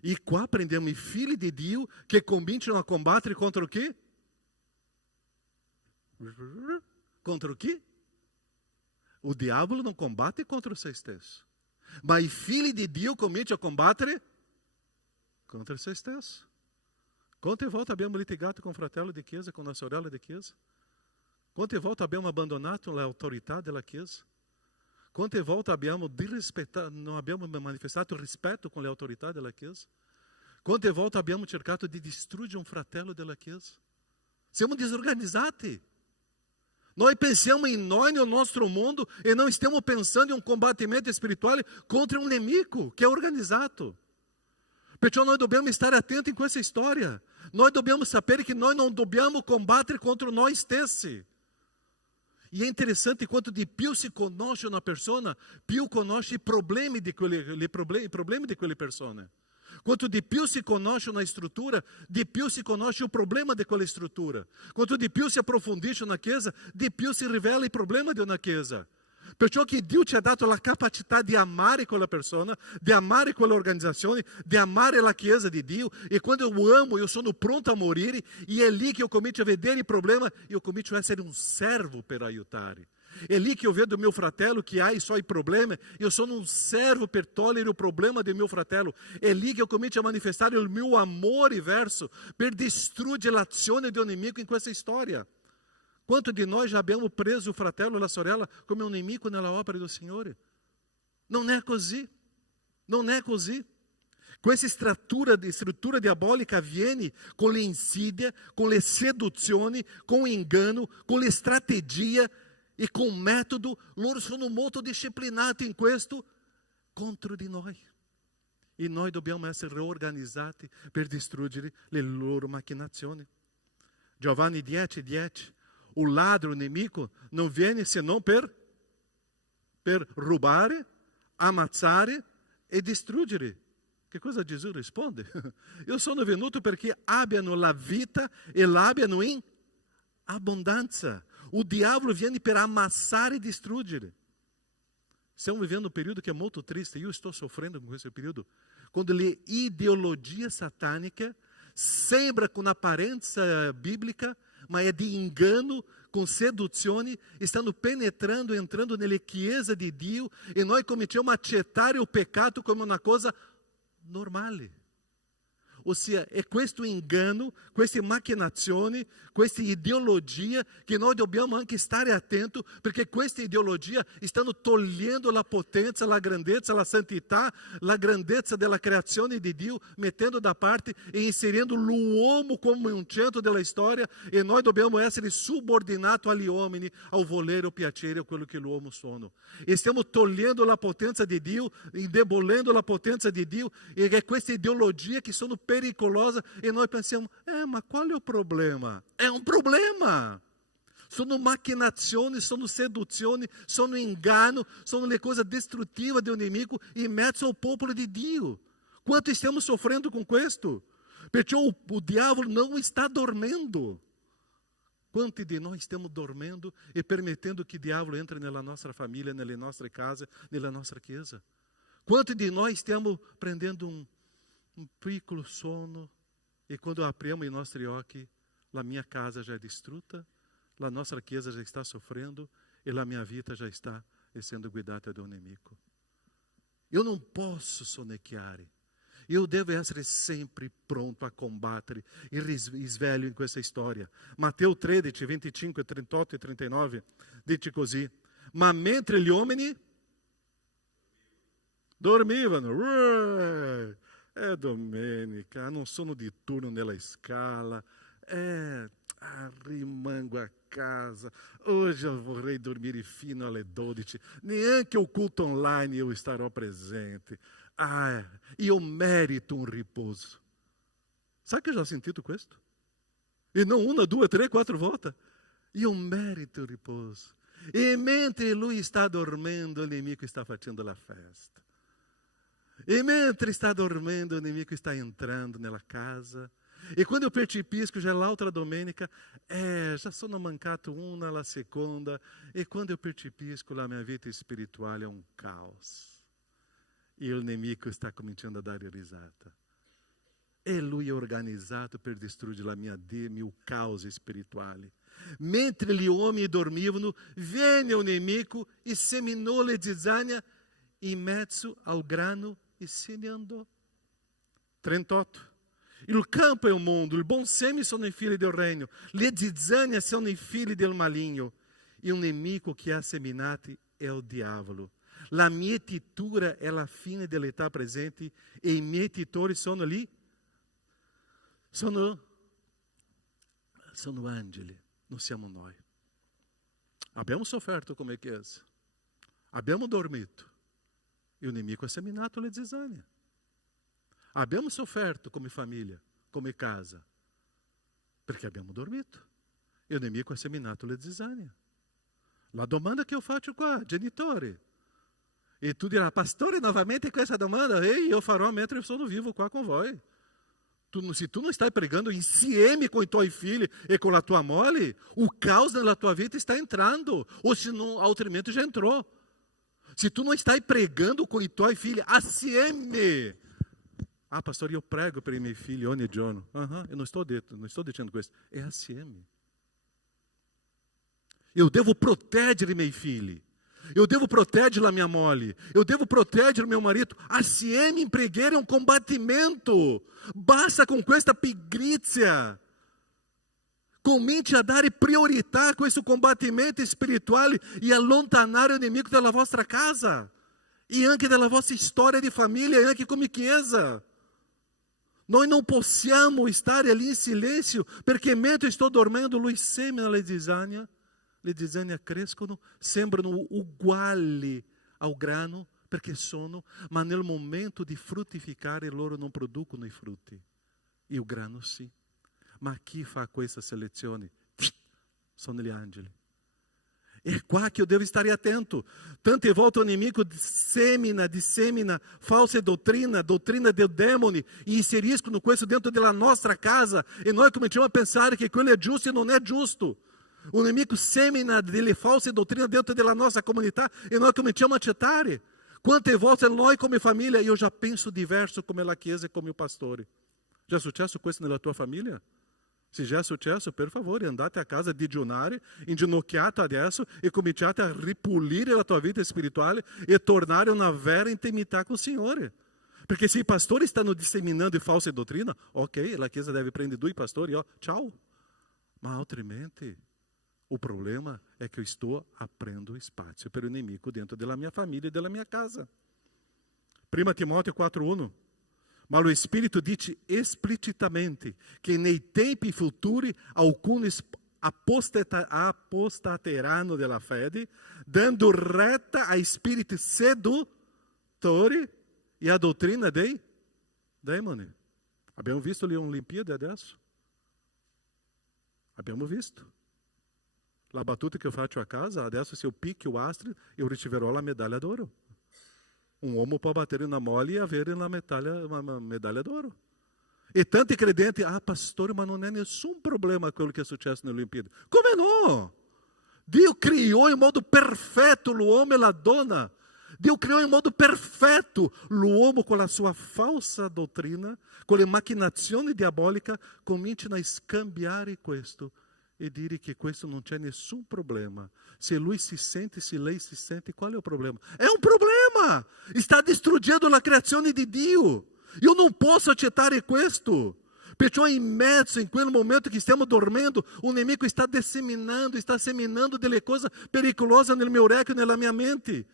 E qua prendiamo i figli di Dio che cominciano a combattere contro chi? Contro chi? O diavolo non combatte contro se stesso. ma i figli di Dio cominciano a combattere contro se stesso. Quante volte abbiamo litigato con un fratello di chiesa, con una sorella di chiesa? Quante volte abbiamo abbandonato l'autorità della chiesa? Quante volte non abbiamo manifestato rispetto con le autorità della chiesa? Quante volte abbiamo cercato di distruggere un fratello della chiesa? Siamo disorganizzati. Noi pensiamo in noi, nel nostro mondo, e non stiamo pensando in un combattimento spirituale contro un nemico che è organizzato. Perciò noi dobbiamo stare attenti in questa storia. Noi dobbiamo sapere che noi non dobbiamo combattere contro noi stessi. E è interessante quanto di più si conosce una persona, più conosce i problemi di quelle persone. Quanto di più si conosce una struttura, di più si conosce il problema di quella struttura. Quanto di più si approfondisce una chiesa, di più si rivela il problema di una chiesa. Perciò che Dio ci ha dato la capacità di amare quella persona, di amare quella organizzazione, di amare la chiesa di Dio. E quando io amo, io sono pronto a morire. E è lì che io comincio a vedere il problema, io comincio a essere un servo per aiutare. È lì che eu vedo meu fratello que ha i suoi problemi, io sono un servo per togliere il problema del mio fratello. È lì che eu comincio a manifestare il mio amore verso, per distruggere l'azione di un nemico in questa storia. Quanto di noi já abbiamo preso o fratello e la sorella come un nemico nella opera del Signore? Non è così, non è così. Questa struttura diabolica avviene con le insidie, con le seduzioni, con l'ingano, con le strategie e com método. Loro sono molto disciplinati in questo contro di noi. E noi dobbiamo essere reorganizzati per distruggere le loro macchinazioni. Giovanni 10:10. O ladro, o nemico, non viene senão per rubare, ammazzare e distruggere. Che cosa Gesù risponde? Io sono venuto perché abbiano la vita e l'abbiano in abbondanza. O diavolo viene per ammassare e distruggere. Stiamo vivendo un periodo che è molto triste. Io sto soffrendo con questo periodo. Quando le ideologie sataniche sembra con apparenza biblica, ma è di ingano, con seduzioni, stanno penetrando, entrando nelle chiese di Dio, e noi cominciamo a accettare il peccato come una cosa normale. Ossia, è questo ingano, queste macchinazioni, queste ideologie che noi dobbiamo anche stare attenti, perché queste ideologie stanno togliendo la potenza, la grandezza, la santità, la grandezza della creazione di Dio, mettendo da parte e inserendo l'uomo come un centro della storia, e noi dobbiamo essere subordinati agli uomini, ao volere, ao piacere, a quello che l'uomo sono. E stiamo togliendo la potenza di Dio, indebolendo la potenza di Dio, e è queste ideologie che sono pericolose, e noi pensiamo, ma qual è il problema? È un problema. Sono macchinazioni, sono seduzioni, sono ingano, sono le cose distruttive del nemico in mezzo al popolo di Dio. Quanto stiamo soffrendo con questo? Perciò o diavolo não está dormendo. Quanti di noi stiamo dormendo e permettendo che il diavolo entri nella nostra famiglia, nelle nostre case, nella nostra chiesa? Quanti di noi stiamo prendendo un piccolo sonno, e quando apriamo i nostri occhi, la mia casa já è distrutta, la nostra chiesa já está sofrendo, e la mia vita já está essendo guidata da un nemico. Eu não posso sonecchiare. Eu devo essere sempre pronto a combattere il risveglio in questa storia. Matteo 13, 25, 38 e 39 dice così: ma mentre gli uomini dormivano, è domenica, non sono di turno nella scala, rimango a casa, hoje eu vorrei dormire fino alle 12, neanche o culto online eu starò presente, io merito un riposo. Sai che ho già sentito questo? E non 1, 2, 3, 4 volte. Io merito il riposo. E mentre lui sta dormendo, il nemico sta facendo la festa. E mentre sta dormendo, il nemico sta entrando nella casa. E quando eu percepisco, já é l'altra domenica, já sono mancato una, la seconda. E quando eu percepisco, la mia vita spirituale è un caos. E il nemico sta cominciando a dare risata. E lui è organizzato per distruggere mio caos spirituale. Mentre gli uomini dormivano, venne un nemico e seminou le zizzania in mezzo al grano e se ne andò. 38. Il campo è un mondo, il buon seme sono i figli del regno, le zizzania sono i figli del maligno, e un nemico che ha seminati è il diavolo. La mietitura è la fine dell'età presente e i mietitori sono lì, sono angeli, non siamo noi. Abbiamo sofferto come Chiesa, abbiamo dormito e il nemico ha seminato le zizzanie. Abbiamo sofferto come famiglia, come casa, perché abbiamo dormito e il nemico ha seminato le zizzanie. La domanda che io faccio qua, genitori, e tu dirai, pastore, novamente questa domanda, io farò mentre io sono vivo qua con voi. Se tu não stai pregando insieme com os teus filhos e com a tua mole, o caos na tua vida está entrando, ou se não, altrimento já entrou. Se tu não estás pregando com os teus filhos assieme, pastor, eu prego para meus filhos ogni giorno. Eu não estou dizendo questo, é assieme. Eu devo proteger meus filhos. Eu devo proteger a minha mole. Eu devo proteger o meu marido. Assieme in preghiera è un combattimento. Basta con questa pigrizia. Cominci a dare priorità a questo combattimento spirituale e allontanare il nemico dalla vostra casa e anche dalla vostra storia di famiglia e anche come chiesa. Noi non possiamo stare lì in silenzio perché mentre sto dormendo lui semina le zizzania crescono, sembrano uguali al grano perché sono, ma nel momento di fruttificare loro non producono i frutti, e il grano sì. Ma chi fa questa selezione? Sono gli angeli. É qua che io devo stare attento. Tante volte o nemico dissemina falsa doutrina del demone, e inseriscono questo dentro della nostra casa, e noi cominciamo a pensare che quello è giusto e non è giusto. O nemico semina delle false dottrine dentro della nostra comunità e noi cominciamo a accettare. Quante volte noi come famiglia, io già penso diverso come la Chiesa e come il pastore. Già è successo questo nella tua famiglia? Se già è successo, per favore, andate a casa a digiunare, inginocchiate adesso e cominciate a ripulire la tua vita spirituale e tornare a una vera intimità con il Signore. Perché se i pastori stanno disseminando false dottrine, ok, la Chiesa deve prendere 2 pastori, ciao. Ma altrimenti, o problema è che io sto aprendo spazio per il nemico dentro della mia famiglia e della mia casa. 1 Timoteo 4,1. Ma lo Spirito dice esplicitamente che nei tempi futuri alcuni apostateranno della fede, dando retta ai spiriti seduttori e a dottrina dei demoni. Abbiamo visto le Olimpiadi adesso? Abbiamo visto. La battuta che io faccio a casa, adesso se eu picchi o astro, eu riceverò la medaglia d'oro. Un uomo può battere una mole e avere una medaglia d'oro. E tanti credenti, pastore, ma non è nessun problema quello che è successo nelle Olimpiadi. Come no? Dio criou in modo perfetto l'uomo e la donna. Dio criou in modo perfetto l'uomo con la sua falsa dottrina, con le macchinazioni diaboliche, cominciano a scambiare questo e dire che questo non c'è nessun problema. Se lui si sente, se lei si sente, qual è il problema? È un problema! Sta distruggendo la creazione di Dio. Io non posso accettare questo. Perciò in mezzo, in quel momento che stiamo dormendo, un nemico sta seminando delle cose pericolose nel mio orecchio e nella mia mente.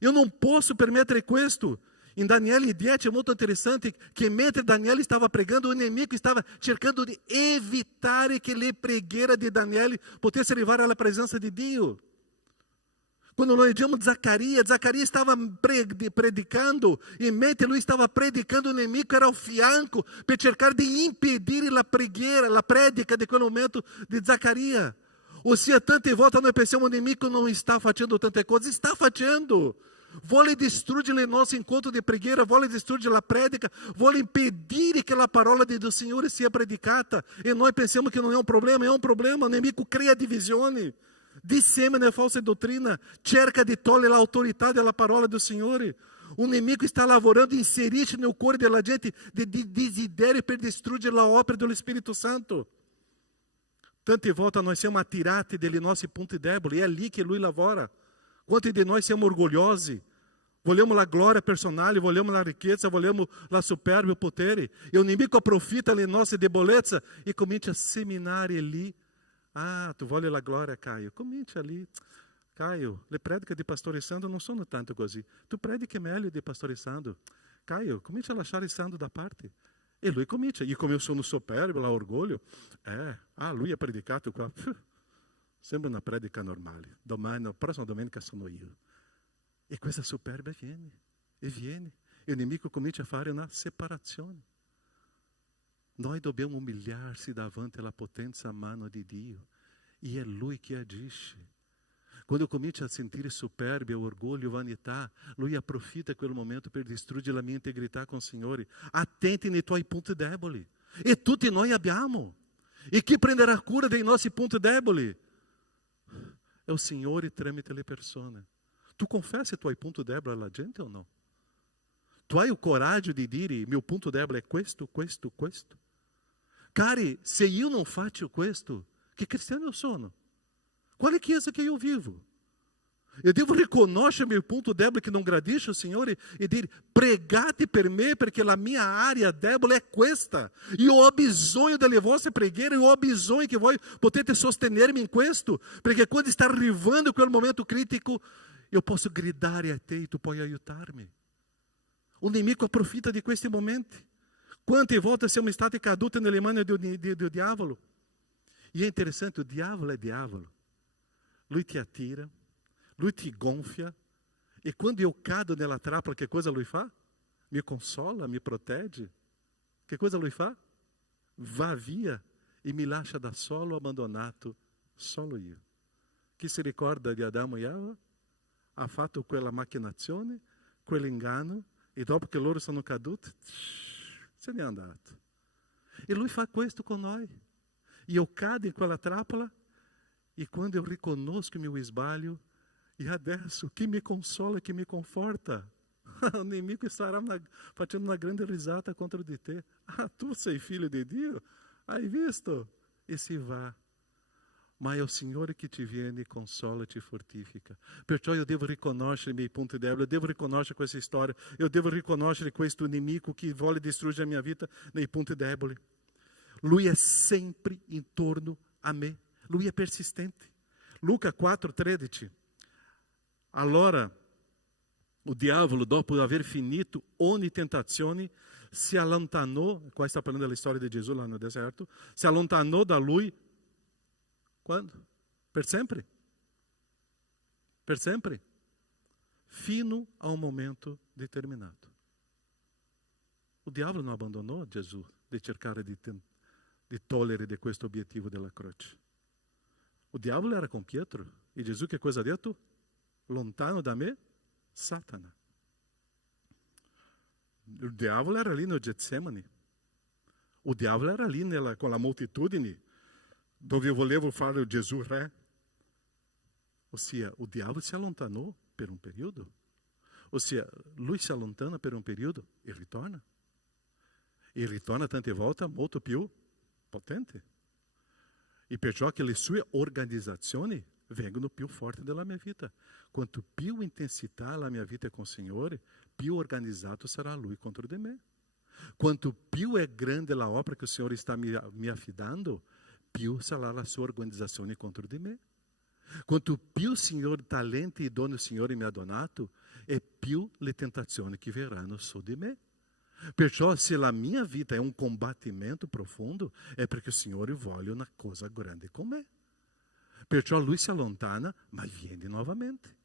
Io non posso permettere questo. In Daniele 10 è molto interessante che mentre Daniele stava pregando, il nemico stava cercando di evitare che le preghiere di Daniele potessero arrivare alla presenza di Dio. Quando noi leggiamo Zaccaria stava predicando, e mentre lui stava predicando, il nemico era al fianco per cercare di impedire la preghiera, la predica di quel momento di Zaccaria. Ossia, tante volte noi pensiamo che il nemico non sta facendo tante cose, sta facendo. Vuole distruggere il nostro incontro di preghiera, vuole distruggere la predica, vuole impedire che la parola del Signore sia predicata. E noi pensiamo che non è un problema, il nemico crea divisioni, dissemina falsa dottrina, cerca di togliere l'autorità della parola del Signore. Un nemico sta lavorando e inserisce nel cuore della gente di desideri per distruggere l'opera dello Spirito Santo. Tante volte noi siamo attirati dei nostri punti deboli, è lì che lui lavora. Quanti di noi siamo orgogliosi? vogliamo la gloria personale, vogliamo la ricchezza, vogliamo la superbia, il potere. E il nemico approfitta le nostre debolezze e comincia a seminare lì. Ah, tu vuoi la gloria, Caio? Comincia lì. Caio, le prediche di Pastore Sandro non sono tanto così. Tu predichi meglio di Pastore Sandro. Caio, comincia a lasciare Sandro da parte. E lui comincia. E come io sono superbo, la orgoglio. Lui ha predicato qua. Sembra una predica normale. Domani, la prossima domenica sono io. E questa superbia viene. E viene. E il nemico comincia a fare una separazione. Noi dobbiamo umilhar-se davanti alla potenza a mano di Dio. E è Lui che agisce. Quando comincia a sentire superbia, orgoglio, vanità, Lui approfitta quel momento per distruggere la mia integrità com o Signore. Attenti nei tuoi punti deboli. E tutti noi abbiamo. E chi prenderà cura dei nostri punti deboli? È il Signore tramite le persone. Tu confessa i tuoi punti deboli alla gente o no? Tu hai il coraggio di dire, mio punto debole è questo, questo, questo. Cari, se io non faccio questo, che cristiano io sono? Quale chiesa che io vivo? Eu devo riconoscere meu ponto debole que não gradisce o Signore e dire, pregate per me perché la mia area debole è questa. Io ho bisogno delle vostre preghiere, io ho bisogno che voi potete sostenermi in questo, perché quando sta arrivando quel momento critico, eu posso gridare a te e tu puoi aiutarmi. O nemico approfitta di questi momenti. Quante volte siamo stati caduti nelle mani do diavolo? E è interessante, o diavolo è diavolo. Lui ti attira, lui ti gonfia, e quando eu cado nella trappola, che cosa lui fa? Mi consola, mi protegge. Che cosa lui fa? Va via e mi lascia da solo, abbandonato, solo io. Chi si ricorda di Adamo e Eva? Ha fatto quella macchinazione, quell'inganno, e dopo che loro sono caduti, se ne è andato. E lui fa questo con noi. E eu cado in quella trappola, e quando eu riconosco meu sbaglio, e adesso chi mi consola, chi mi conforta? O nemico stará facendo uma grande risata contra di te. Ah, tu sei filho di Dio? Hai visto? E si va. Ma è il Signore che ti viene, consola e ti fortifica. Perciò io devo riconoscere i miei punti deboli, eu devo riconoscere questa storia, eu devo riconoscere questo nemico che vuole distruggere la mia vita nei punti deboli. Lui è sempre intorno a me. Lui è persistente. Luca 4,13. Allora o diavolo, dopo aver finito ogni tentazione, si allontanò, qua sta parlando della storia di Gesù là no deserto, si allontanò da lui, quando? Per sempre. Per sempre. Fino a un momento determinato. O diavolo non abbandonò Gesù di cercare di togliere di questo obiettivo della croce. O diavolo era con Pietro. E Gesù che cosa ha detto? Lontano da me, Satana. O diavolo era lì no Getsemani. O diavolo era lì con la moltitudine, dove volevo fare Gesù re. Ossia, o diavolo si allontanou per un periodo. Ossia, lui si allontana per un periodo e ritorna. E ritorna tante volte molto più potente. E perciò che le sue organizzazioni vengono più forti della mia vita. Quanto più intensità la mia vita è con il Signore, più organizzato sarà Lui contro di me. Quanto più è grande la opera che il Signore sta mi affidando, più sarà la sua organizzazione contro di me. Quanto più talenti e doni il Signore mi ha donato, e più le tentazioni che verranno su di me. Perciò se la mia vita è un combattimento profondo, è perché il Signore vuole una cosa grande con me. Perciò Lui si allontana, ma viene novamente.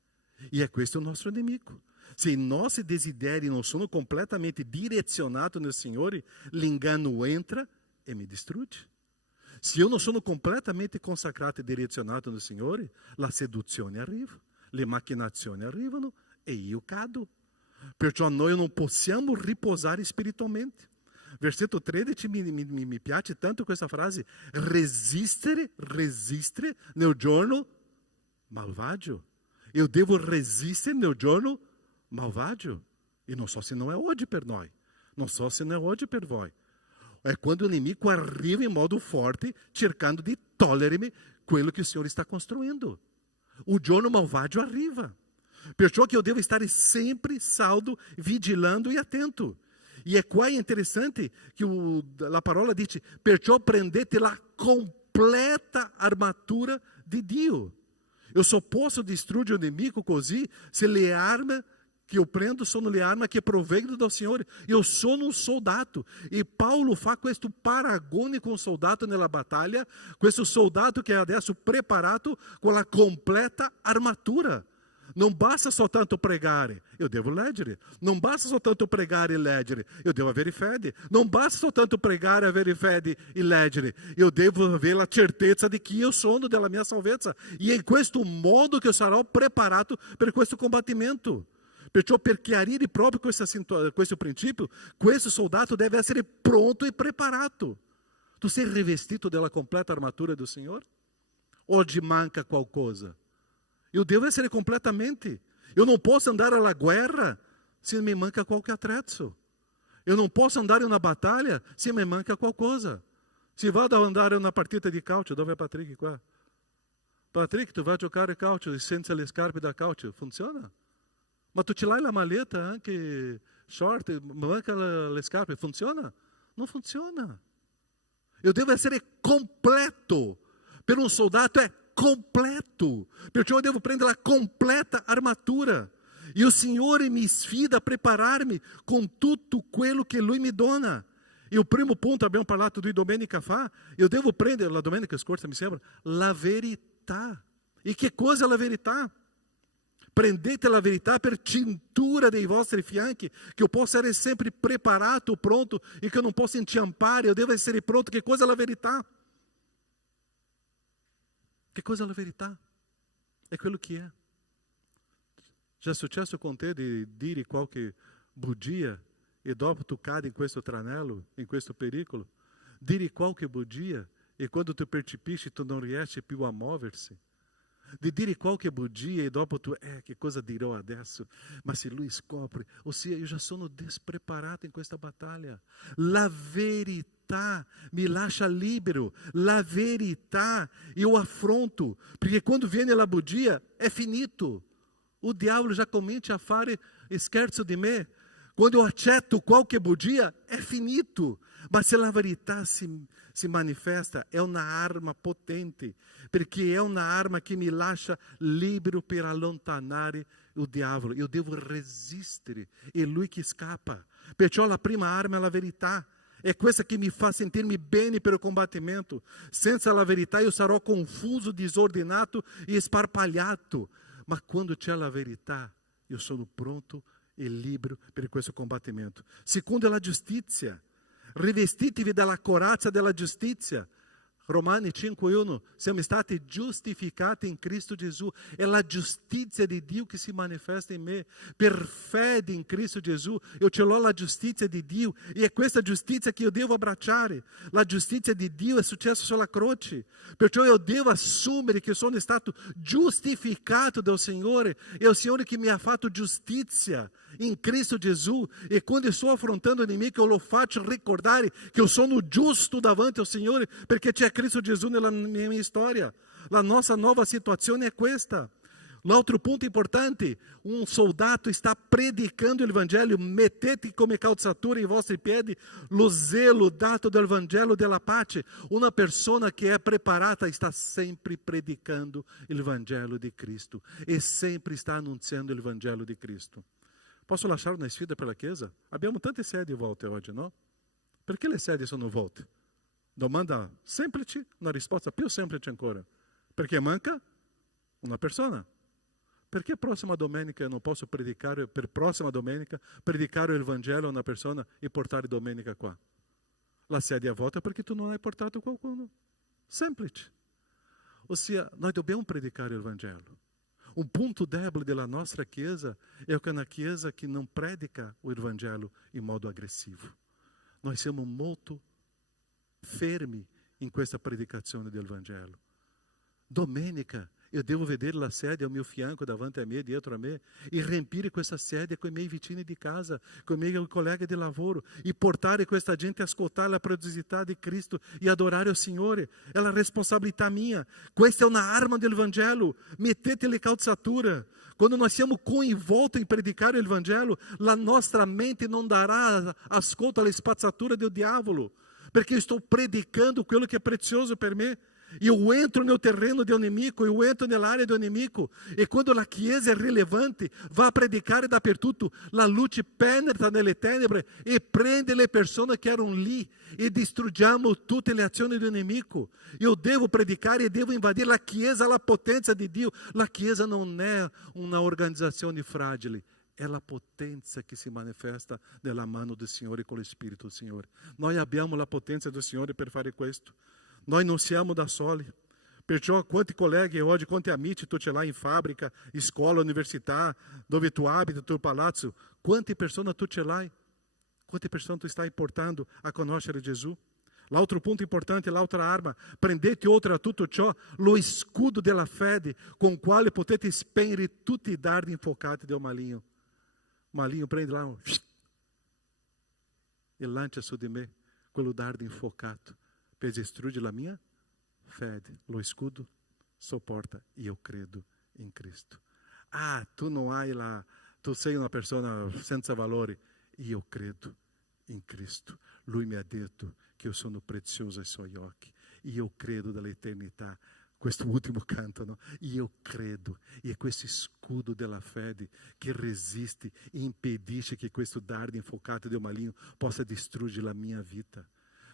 E è questo il nostro nemico. Se i nostri desideri non sono completamente direzionati nel Signore, l'inganno entra e mi distrugge. Se io non sono completamente consacrato e direzionato nel Signore, la seduzione arriva, le macchinazioni arrivano e io cado. Perciò noi non possiamo riposare spiritualmente. Versetto 13 mi piace tanto questa frase. Resistere nel giorno malvagio. Eu devo resistere nel giorno malvagio. E non so se não é hoje per noi. Non so se não é hoje per voi. É quando o inimigo arriva in modo forte, cercando di togliermi quello che il Signore sta costruendo. O giorno malvagio arriva. Perciò che io devo stare sempre saldo, vigilando e atento. E qua è interessante che la parola dice: perciò prendete la completa armatura di Dio. Eu só posso destruir o inimigo così se le armi que eu prendo sono le armi che provengono dal Signore. Eu sono un soldato. E Paulo fa questo paragone con un soldato nella battaglia, questo soldato che è adesso preparato con la completa armatura. Non basta soltanto pregare, eu devo leggere. Non basta soltanto pregare e leggere, eu devo avere fede. Non basta soltanto pregare, avere fede e leggere, eu devo avere la certezza di chi io sono, della mia salvezza. E è in questo modo che io sarò preparato per questo combattimento. Perciò, per chiarire proprio questo principio, questo soldato deve essere pronto e preparato. Tu sei rivestito della completa armatura do Signore? Oggi manca qualcosa? Eu devo essere completamente. Eu não posso andar alla guerra se me manca qualche attrezzo. Eu não posso andare in una battaglia se me manca qualcosa. Se vado a andare una partita di calcio, dove è Patrick qua? Patrick, tu vai a giocare calcio senza le scarpe da calcio, funziona? Ma tu ce l'hai la maglietta anche short, manca le scarpe, funziona? Non funziona. Eu devo essere completo. Per un soldato è completo. Perciò eu devo prendere la completa armatura. E o Signore mi sfida a prepararmi con tutto quello che Lui mi dona. E o primo punto, abbiamo parlato di domenica fa, eu devo prendere, la domenica scorsa mi sembra, la verità. E che cosa è la verità? Prendete la verità per cintura dei vostri fianchi, che io possa essere sempre preparato, pronto, e che eu non possa inciampare, eu devo essere pronto. Che cosa è la verità? Che cosa è la verità? È quello che è. Già è successo con te di dire qualche bugia e dopo tu cadi in questo tranello, in questo pericolo? Dire qualche bugia e quando tu percepisci tu non riesci più a muoversi? Di dire qualche bugia e dopo tu, che cosa dirò adesso? Ma se lui scopre, ossia io già sono despreparato in questa battaglia. La verità mi lascia libero, la verità io affronto, perché quando viene la bugia è finito. O diavolo já comincia a fare scherzo di me. Quando eu accetto qualche bugia è finito. Ma se la verità si manifesta, è una arma potente, perché è una arma che mi lascia libero per allontanare il diavolo. Io devo resistere, è lui che scappa. Perciò la prima arma è la verità. È questa che mi fa sentirmi bene per il combattimento. Senza la verità io sarò confuso, disordinato e sparpagliato. Ma quando c'è la verità, io sono pronto e libero per questo combattimento. Secondo è la giustizia. Rivestitevi della corazza della giustizia. Romani 5:1, siamo stati giustificati in Cristo Gesù. È la giustizia di Dio che si manifesta in me. Per fede in Cristo Gesù, io ce l'ho la giustizia di Dio. E è questa giustizia che io devo abbracciare. La giustizia di Dio è successo sulla croce. Perciò io devo assumere che sono stato giustificato dal Signore. È il Signore che mi ha fatto giustizia in Cristo Gesù. E quando sto affrontando il nemico, io lo faccio ricordare che io sono giusto davanti al Signore, perché c'è Cristo Gesù nella mia storia. La nostra nuova situazione è questa. L'altro punto importante, un soldato sta predicando il Vangelo. Mettete come calzatura ai vostri piedi lo zelo dato dal Vangelo della pace. Una persona che è preparata sta sempre predicando il Vangelo di Cristo e sempre sta annunziando il Vangelo di Cristo. Posso lasciare una sfida per la Chiesa? Abbiamo tante sedi volte oggi, no? Perché le sedi sono volte? Domanda semplice, una risposta più semplice ancora. Perché manca una persona. Perché prossima domenica io non posso predicare, per prossima domenica, predicare il Vangelo a una persona e portare domenica qua? La sede è vuota perché tu non hai portato qualcuno. Semplice. Ossia, noi dobbiamo predicare il Vangelo. Un punto debole della nostra Chiesa è che è una Chiesa che non predica il Vangelo in modo aggressivo. Noi siamo molto fermi in questa predicazione del Vangelo. Domenica io devo vedere la sedia al mio fianco davanti a me, dietro a me, e riempire questa sedia con i miei vicini di casa, con i miei colleghi di lavoro, e portare questa gente a ascoltare la preziosità di Cristo e adorare il Signore. È la responsabilità mia. Questa è una arma del Vangelo. Mettete le calzature. Quando nós siamo coinvolti in predicare il Vangelo, la nostra mente non darà ascolto alle spazzature del diavolo, perché io sto predicando quello che è prezioso per me. Eu entro no terreno do inimigo, eu entro nell'area do inimigo, e quando a chiesa é relevante, va a predicare dappertutto, la luce penetra nelle tenebre e prende le persone che erano lì e distruggiamo tutte le azioni do inimigo. Eu devo predicare e devo invadir la chiesa, la potenza di Dio. La chiesa non è una organizzazione fragile, è la potenza che si manifesta nella mano del Signore con lo Spirito del Signore. Noi abbiamo la potenza del Signore per fare questo. Noi non siamo da soli. Perciò quanti colleghi oggi, quanti amici tu c'è là in fabbrica, scuola, università, dove tu abiti, tuo palazzo, quante persone tu c'è là? Quante persone tu stai portando a conoscere Gesù? L'altro punto importante, l'altra arma, prendete oltre a tutto ciò lo scudo della fede, con quale potete spegnere tutti i dardi infuocati del maligno. Maligno prende lá e lancia su di me quello dardo infuocato per distruggere la mia fede. Lo scudo sopporta, io credo in Cristo. Ah, tu non hai tu sei una persona senza valori. Io credo in Cristo. Lui mi ha detto che io sono prezioso ai suoi occhi. Io credo dall'eternità. Questo ultimo canto, no? Io credo, e è questo scudo della fede che resiste e impedisce che questo dardo infuocato del maligno possa distruggere la mia vita.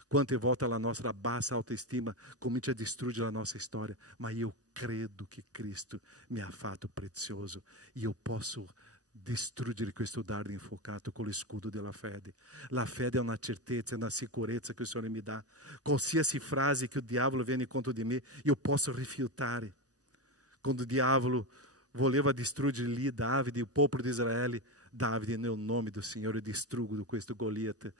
Quante volte la nostra bassa autoestima comincia a distruggere la nostra storia, ma io credo che Cristo mi ha fatto prezioso. Io posso distruggere questo dardo infuocato con lo scudo della fede. La fede è una certezza, è una sicurezza che il Signore mi dà. Qualsiasi frase che il diavolo viene contro di me, io posso rifiutare. Quando il diavolo voleva distruggere lì Davide, il popolo di Israele, Davide, nel nome del Signore, distruggo questo Goliate.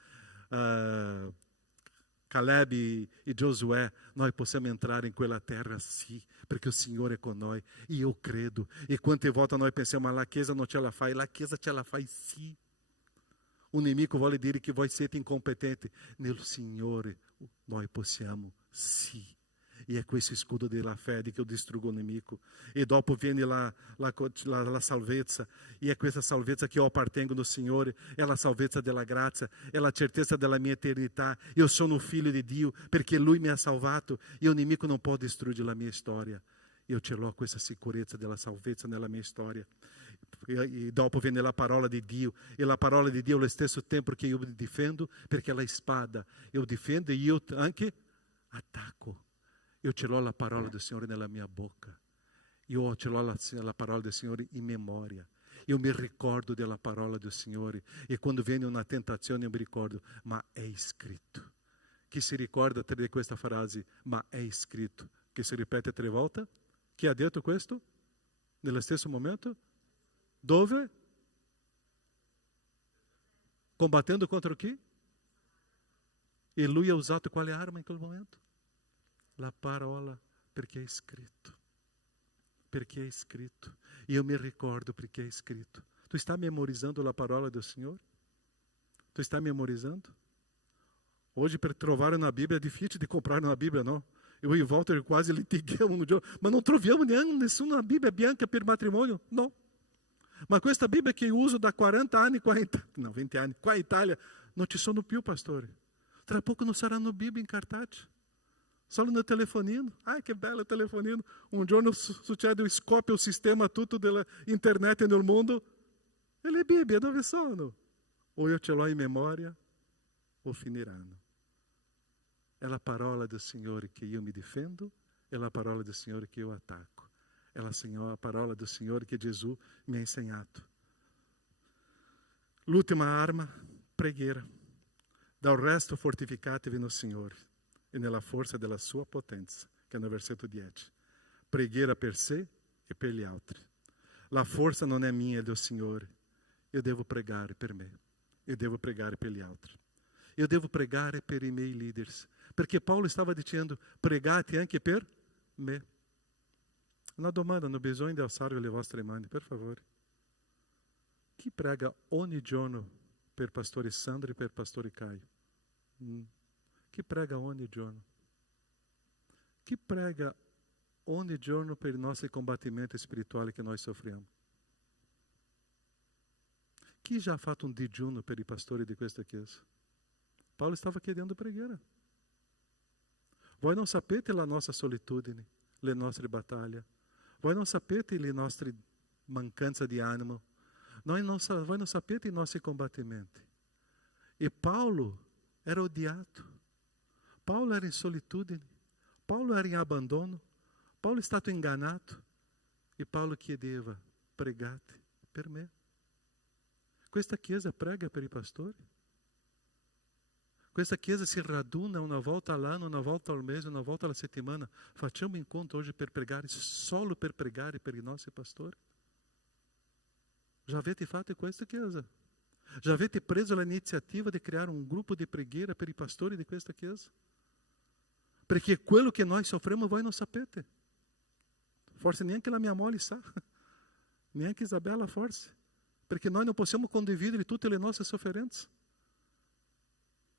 Caleb e Giosuè, noi possiamo entrare in quella terra sì, perché il Signore è con noi, e io credo. E quante volte noi pensiamo, ma la Chiesa non ce la fai? La Chiesa ce la fai sì. O nemico vuole dire che voi siete incompetenti. Nel Signore noi possiamo sì. E è questo scudo della fede che io distruggo il nemico. E dopo viene la salvezza. E è questa salvezza che io appartengo no Signore. È la salvezza della grazia. È la certezza della mia eternità. Io sono figlio di Dio perché Lui mi ha salvato. E il nemico non può distruggere la mia storia. Io ce l'ho questa sicurezza della salvezza nella mia storia. E dopo viene la parola di Dio. E la parola di Dio allo stesso tempo che io difendo, perché è la spada. Io difendo e io anche attacco. Io ce l'ho la parola del Signore nella mia bocca. Io ce l'ho la parola del Signore in memoria. Io mi ricordo della parola del Signore. E quando viene una tentazione io mi ricordo, ma è scritto. Chi si ricorda di questa frase, ma è scritto, che si ripete 3 volte? Chi ha detto questo? Nello stesso momento? Dove? Combattendo contro chi? E lui ha usato quale arma in quel momento? La parola, perché è scritto. Perché è scritto. Io mi ricordo perché è scritto. Tu stai memorizzando la parola del Signore? Tu stai memorizzando? Oggi per trovare una Bibbia è difficile di comprare una Bibbia, no? Eu e o Walter quase litighiamo un giorno, ma non troviamo nessuna Bibbia bianca per matrimonio? No. Ma questa Bibbia che uso da 40 anni, 20 anni, qua in Italia, non ci sono più, pastore. Tra poco non saranno Bibbie in cartaceo. Solo no telefonino. Ai, che bello il telefonino. Un giorno succede, scoppia il sistema tutto della internet nel mondo. E le Bibbie dove sono? O io ce l'ho in memoria, o finiranno. È la parola del Signore che io mi difendo, è la parola del Signore che io attacco. È la parola del Signore che Gesù mi ha insegnato. L'ultima arma, preghiera. Dal resto fortificatevi no Signore e nella forza della sua potenza, che è nel versetto 10. Preghiera per sé e per gli altri. La forza non è mia, è del Signore. Io devo pregare per me. Io devo pregare per gli altri. Io devo pregare per i miei leaders. Perché Paolo stava dicendo, pregate anche per me. Una domanda, hanno bisogno di alzare le vostre mani, per favore. Chi prega ogni giorno per pastore Sandro e per pastore Caio? Chi prega ogni giorno? Chi prega ogni giorno per i nostri combattimenti spirituali che noi soffriamo? Chi già ha fatto un digiuno per i pastori di questa chiesa? Paolo stava chiedendo preghiera. Voi non sapete la nostra solitudine, le nostre battaglie. Voi non sapete le nostre mancanze di animo. Voi non sapete i nostri combattimenti. E Paulo era odiato. Paulo era in solitudine. Paulo era in abbandono. Paulo è stato ingannato. E Paulo chiedeva, pregate per me. Questa chiesa prega per i pastori. Questa chiesa si raduna una volta all'anno, una volta al mese, una volta alla settimana. Facciamo un incontro oggi per pregare, solo per pregare per i nostri pastori. Já avete fatto questa chiesa? Já avete preso l'iniziativa di creare un gruppo di preghiera per i pastori di questa chiesa? Perché quello che noi soffriamo voi non sapete. Forse neanche la mia moglie sa, neanche Isabella forse, perché noi non possiamo condividere tutte le nostre sofferenze.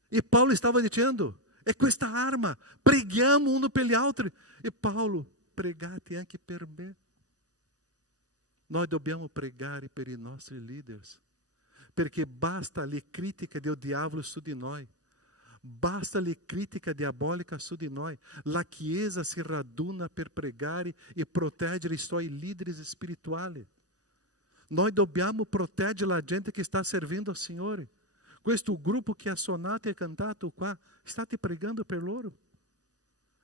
E Paulo stava dicendo, è questa arma, preghiamo uno per gli altri. E Paulo, pregate anche per me. Noi dobbiamo pregare per i nostri leaders, perché basta le critiche del diavolo su di noi. Basta le critiche diaboliche su di noi. La Chiesa si raduna per pregare e proteggere i suoi leader spirituali. Noi dobbiamo proteggere la gente che sta servindo al Signore. Questo gruppo che ha suonato e cantato qua, state pregando per loro.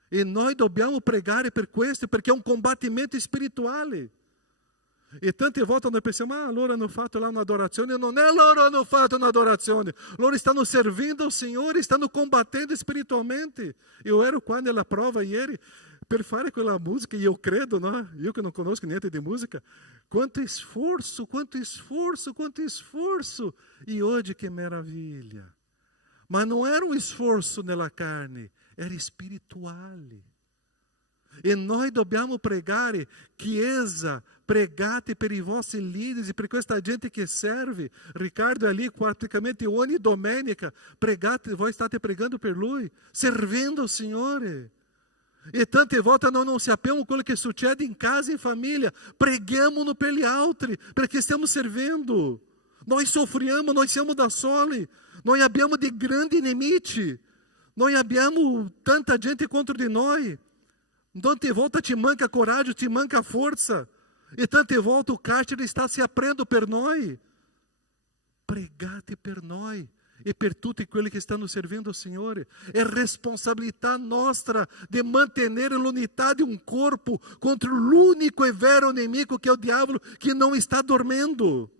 E noi dobbiamo pregare per questo, perché è un combattimento spirituale. E tante volte noi pensiamo, loro hanno fatto là un'adorazione. Non è loro hanno fatto un'adorazione. Loro stanno servindo al Signore, stanno combattendo spiritualmente. Io ero qua nella prova ieri per fare quella musica, e io credo, no? Io che non conosco niente di musica, quanto sforzo, quanto sforzo, quanto sforzo. E oggi che meraviglia. Ma non era un sforzo nella carne, era spirituale. E noi dobbiamo pregare, Chiesa, pregate per i vostri leaders e per questa gente che serve. Riccardo è lì praticamente ogni domenica, pregate, voi state pregando per lui, servendo il Signore. E tante volte noi non sappiamo quello che succede in casa e in famiglia, preghiamo per gli altri, perché stiamo servendo. Noi soffriamo, noi siamo da soli, noi abbiamo dei grandi nemici, noi abbiamo tanta gente contro di noi. Tante volte ti manca coragem, ti manca força. E tante volte o cárcere está se aprendo per noi. Pregate per noi e per tutti quelli che stanno servindo al Signore. È responsabilità nostra di mantenere l'unità di un corpo contro l'unico e vero nemico che è il diavolo, che non sta dormendo.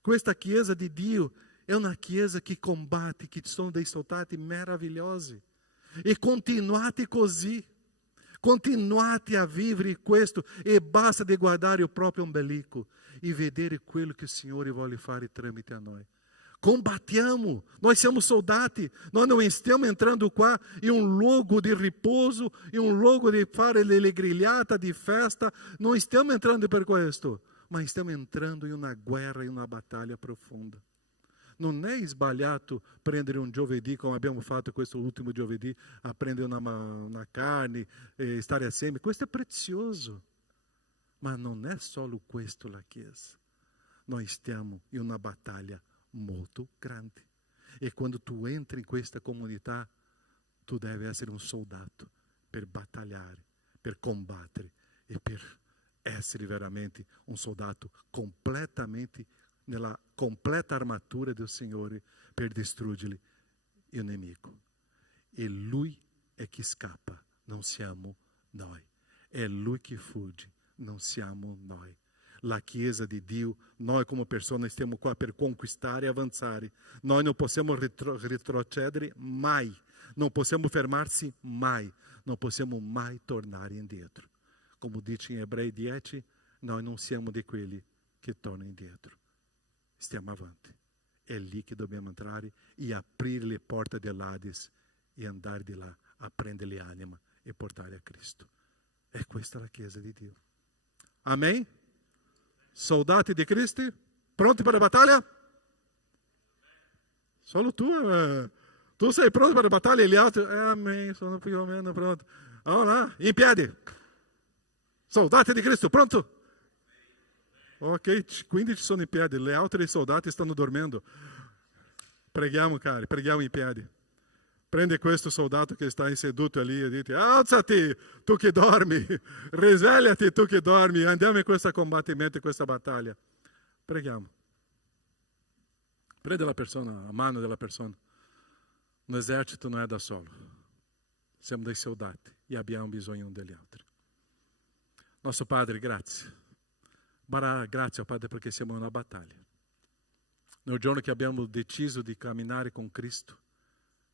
Questa chiesa di Dio è una chiesa che combatte, che sono dei soldati meravigliosi. E continuate così. Continuate a vivere questo e basta di guardare il proprio ombelico e vedere quello che il Signore vuole fare tramite a noi. Combattiamo, noi siamo soldati, noi non stiamo entrando qua in un luogo di riposo, in un luogo di fare le grigliate, di festa, non stiamo entrando per questo, ma stiamo entrando in una guerra, in una battaglia profonda. Non è sbagliato prendere un giovedì, come abbiamo fatto questo ultimo giovedì, a prendere una carne e stare assieme. Questo è prezioso. Ma non è solo questo la Chiesa. Noi stiamo in una battaglia molto grande. E quando tu entri in questa comunità, tu devi essere un soldato per battagliare, per combattere e per essere veramente un soldato completamente nella completa armatura del Signore per distruggere il nemico. E Lui è che scappa, non siamo noi. È Lui che fugge, non siamo noi. La Chiesa di Dio, noi come persone stiamo qua per conquistare e avanzare. Noi non possiamo retrocedere mai, non possiamo fermarsi mai, non possiamo mai tornare indietro. Come dice in Ebrei 10, noi non siamo di quelli che tornano indietro. Stiamo avanti. È lì che dobbiamo entrare e aprire le porte dell'Hades e andare di là a prendere l'anima e portare a Cristo. E questa è la Chiesa di Dio. Amen? Soldati di Cristo? Pronti per la battaglia? Solo tu? Tu sei pronto per la battaglia e gli altri? Amen, sono più o meno pronto. Allora, in piedi. Soldati di Cristo, pronto? Ok, 15 sono in piedi, gli altri soldati stanno dormendo. Preghiamo, cari, preghiamo in piedi. Prende questo soldato che sta seduto lì e dite: alzati, tu che dormi, risvegliati, tu che dormi, andiamo in questo combattimento, in questa battaglia. Preghiamo. Prende la persona, a mano della persona. Un esercito non è da solo. Siamo dei soldati e abbiamo bisogno un degli altri. Nostro Padre, grazie. Grazie, Padre, perché siamo in una battaglia. Nel giorno che abbiamo deciso di camminare con Cristo,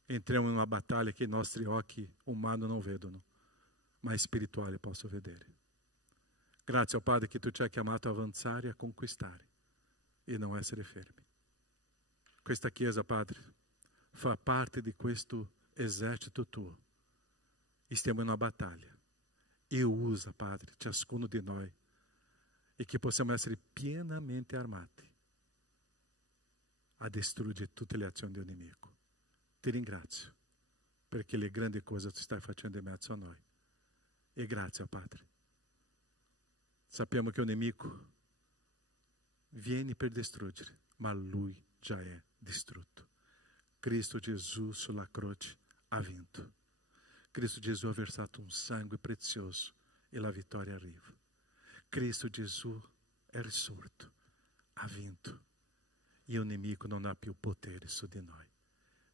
entriamo in una battaglia che i nostri occhi umani non vedono, ma i spirituali possono vedere. Grazie, Padre, che tu ci hai chiamato a avanzare e a conquistare e non essere fermi. Questa Chiesa, Padre, fa parte di questo esercito tuo. E stiamo in una battaglia. E usa, Padre, ciascuno di noi, e che possiamo essere pienamente armati a distruggere tutte le azioni del nemico. Ti ringrazio perché le grandi cose tu stai facendo in mezzo a noi. E grazie, Padre. Sappiamo che il nemico viene per distruggere, ma lui già è distrutto. Cristo Gesù sulla croce ha vinto. Cristo Gesù ha versato un sangue prezioso e la vittoria arriva. Cristo Gesù è risorto, ha vinto. E o nemico non ha più potere su di noi,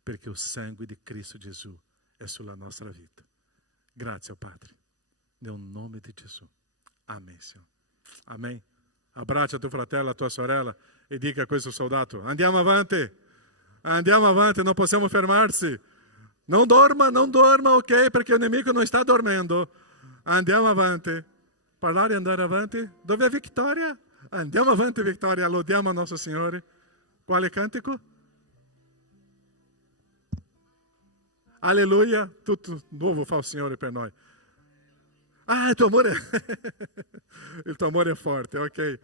perché il sangue di Cristo Gesù è sulla nostra vita. Grazie, Padre, nel nome di Gesù. Amen, Signore. Amen. Abbraccia tuo fratello, la tua sorella e dica a questo soldato: andiamo avanti, non possiamo fermarsi. Non dorma, ok, perché il nemico non sta dormendo. Andiamo avanti. Parlare e andare avanti. Dove è vittoria? Andiamo avanti, vittoria. Lodiamo a nostro Signore. Quale cantico? Alleluia. Tutto nuovo fa il Signore per noi. Ah, il tuo amore è forte, ok.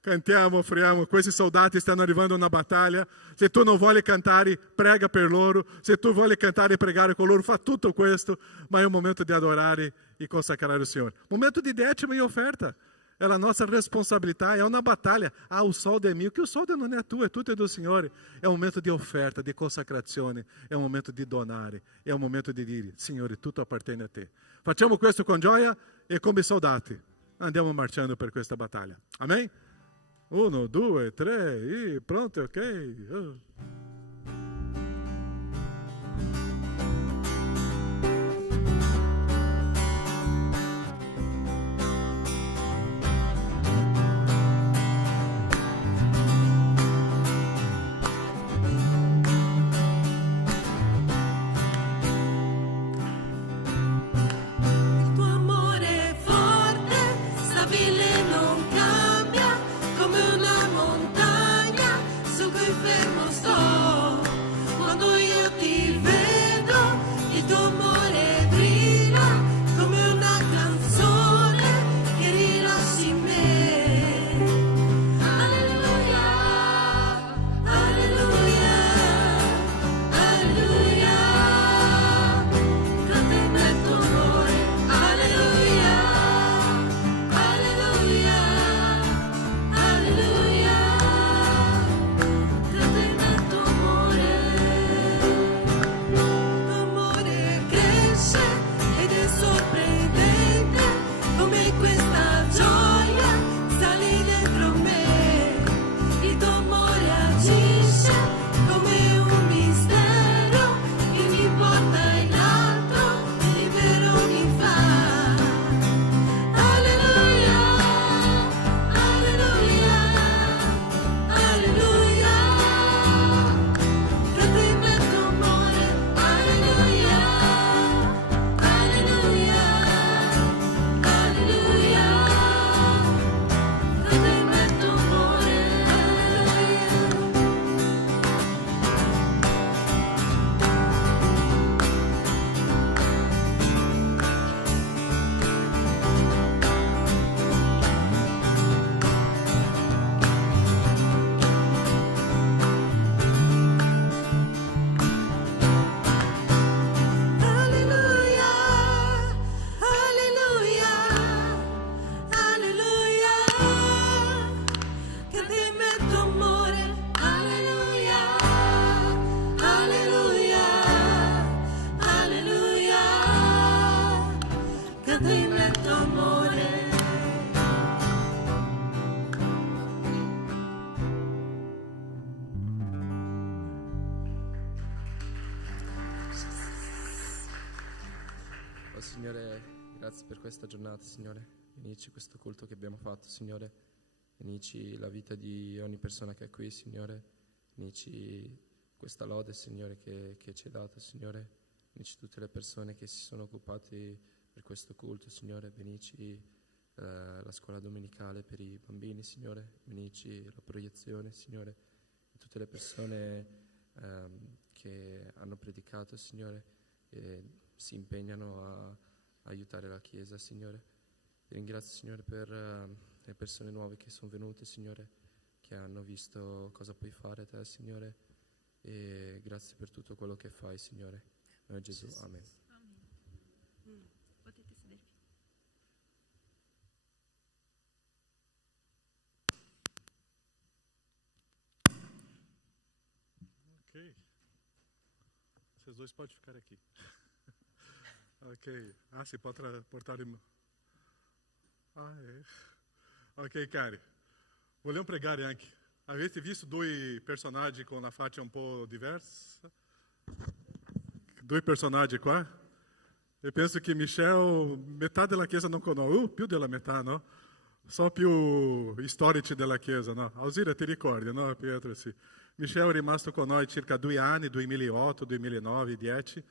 Cantiamo, offriamo. Questi soldati stanno arrivando a una battaglia. Se tu non vuoi cantare, prega per loro. Se tu vuoi cantare e pregare con loro, fa tutto questo. Ma è un momento di adorare e consacrare il Signore. Momento di decima e offerta. È la nostra responsabilità, è una battaglia. Ah, o soldo è mio, che o soldo non è tuo, è tutto do Signore. È un momento di offerta, di consacrazione, è un momento di donare, è un momento di dire: Signore, tutto appartiene a te. Facciamo questo con gioia e come soldati. Andiamo marciando per questa battaglia. Amen? 1, 2, 3, e pronto, ok. Fermo sto dimmi il tuo amore. Oh Signore, grazie per questa giornata, Signore. Benici questo culto che abbiamo fatto, Signore. Benici la vita di ogni persona che è qui, Signore. Benici questa lode, Signore, che ci hai dato, Signore. Benici tutte le persone che si sono occupate per questo culto, Signore. Benici la scuola domenicale per i bambini, Signore. Benici la proiezione, Signore. E tutte le persone che hanno predicato, Signore, e si impegnano a aiutare la Chiesa, Signore. Ti ringrazio, Signore, per le persone nuove che sono venute, Signore, che hanno visto cosa puoi fare te, Signore, e grazie per tutto quello che fai, Signore. Nome di Gesù, amen. Potete sedervi. Ok. Vocês dois podem ficar aqui. Ok. Ah, si può portare... Ah, é. Ok, cari. Vogliamo pregare anche. Avete visto due personaggi con la faccia un po' diversa? Due personaggi qua? Eu penso che Michel, metà della Chiesa non conosce, più della metà, no? Só più storici della Chiesa, no? Alzira, ti ricordi, no, Pietro? Sì. Michel è rimasto con noi circa 2 anni, 2008, 2009, 10,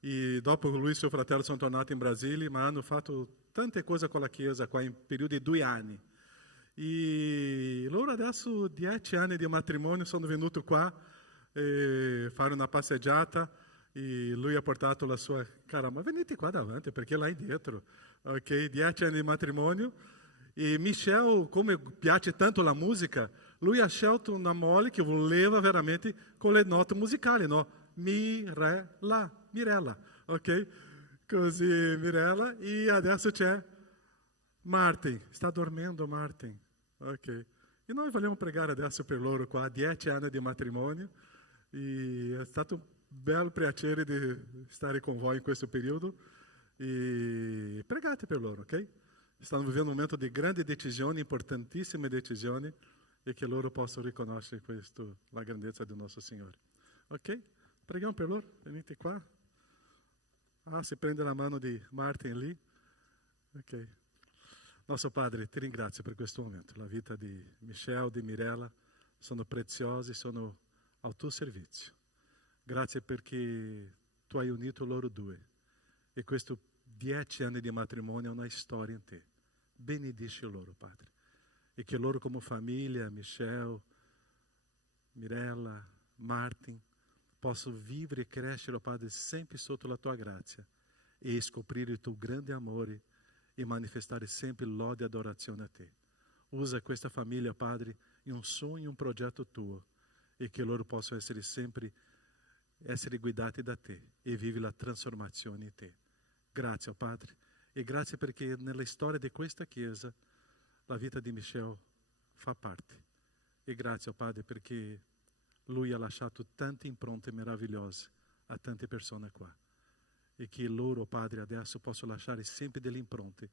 e dopo lui e suo fratello sono tornati in Brasile, ma hanno fatto tante cose con la Chiesa qua in periodo di 2 anni. E loro adesso 10 anni di matrimonio sono venuti qua e fare una passeggiata e lui ha portato la sua cara, ma venite qua davanti perché là indietro, ok? 10 anni di matrimonio e Michel, come piace tanto la musica, lui ha scelto una moglie che voleva veramente con le note musicali, no? Mirella, ok? Così Mirella e adesso c'è Martin, sta dormendo Martin, ok? E noi vogliamo pregare adesso per loro qua, 10 anni di matrimonio e è stato un bel piacere di stare con voi in questo periodo e pregate per loro, ok? Stanno vivendo un momento di grandi decisioni, importantissime decisioni e che loro possano riconoscere questo, la grandezza del nostro Signore, ok? Preghiamo per loro, venite qua. Ah, si prende la mano di Martin lì, ok? Nostro Padre, ti ringrazio per questo momento. La vita di Michel, di Mirella sono preziosi, sono al tuo servizio. Grazie perché tu hai unito loro due e questo 10 anni di matrimonio è una storia in te. Benedici loro, Padre, e che loro come famiglia, Michel, Mirella, Martin, possano vivere e crescere, Padre, sempre sotto la tua grazia e scoprire il tuo grande amore e manifestare sempre lode e adorazione a te. Usa questa famiglia, Padre, in un sogno, un progetto tuo e che loro possano essere sempre guidati da te e vivi la trasformazione in te. Grazie, Padre, e grazie perché nella storia di questa Chiesa la vita di Michel fa parte. E grazie, Padre, perché lui ha lasciato tante impronte meravigliose a tante persone qua. E che loro, Padre, adesso possono lasciare sempre delle impronte.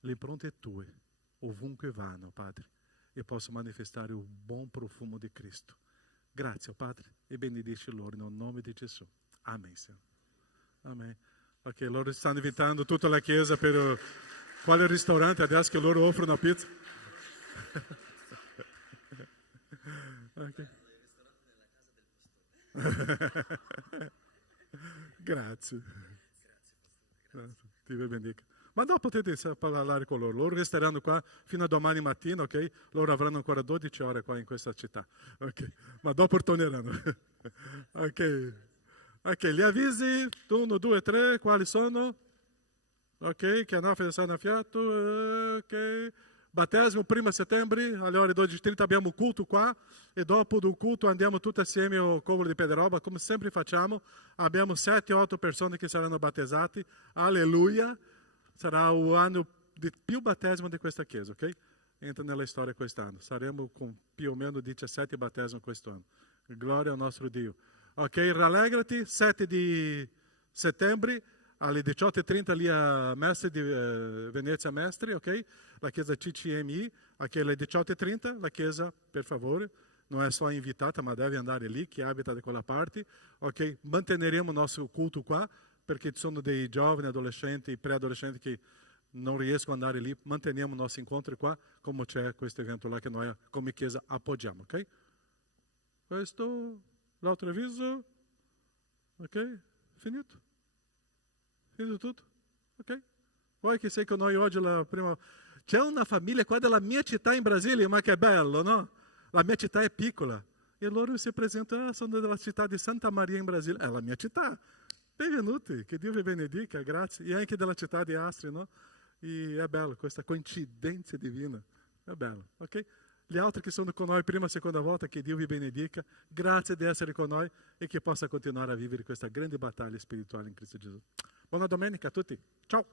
Le impronte tue, ovunque vanno, Padre, e possono manifestare il buon profumo di Cristo. Grazie, Padre, e benedici loro nel nome di Gesù. Amen, Signore. Amen. Ok, loro stanno invitando tutta la Chiesa per quale ristorante adesso che loro offrono la pizza? Ok. Grazie. Dio benedica. Ma dopo potete parlare con loro. Loro resteranno qua fino a domani mattina, ok? Loro avranno ancora 12 ore qua in questa città. Ok, ma dopo torneranno. Ok. Ok, gli avvisi, 1, 2, 3, quali sono? Ok, che hanno a fiato, ok. Battesimo 1 settembre, alle ore 12:30 abbiamo un culto qua e dopo il culto andiamo tutti assieme al Covolo di Pederoba, come sempre facciamo. Abbiamo 7-8 persone che saranno battezzate. Alleluia! Sarà l'anno di più battesimo di questa chiesa, ok? Entra nella storia quest'anno. Saremo con più o meno 17 battesimi quest'anno. Gloria al nostro Dio. Ok, rallegrati, 7 di settembre alle 18:30 lì a Mestre di Venezia Mestre, ok? La chiesa CCMI, anche alle 18:30, la chiesa, per favore, non è solo invitata, ma deve andare lì, chi abita da quella parte, ok? Manteneremo il nostro culto qua, perché ci sono dei giovani, adolescenti, preadolescenti che non riescono ad andare lì, manteniamo i nostri incontri qua, come c'è questo evento là che noi come chiesa appoggiamo, ok? Questo, l'altro avviso, ok? Finito? Finito tutto? Ok? Poi che sei con noi oggi la prima... C'è una famiglia qua della mia città in Brasile, ma che bello, no? La mia città è piccola. E loro si presentano, sono della città di Santa Maria in Brasile. È la mia città. Benvenuti, che Dio vi benedica, grazie. E anche della città di Astri, no? E è bello, questa coincidenza divina. È bello, ok? Gli altri che sono con noi prima e seconda volta, che Dio vi benedica. Grazie di essere con noi e che possa continuare a vivere questa grande battaglia spirituale in Cristo Gesù. Buona domenica a tutti. Ciao.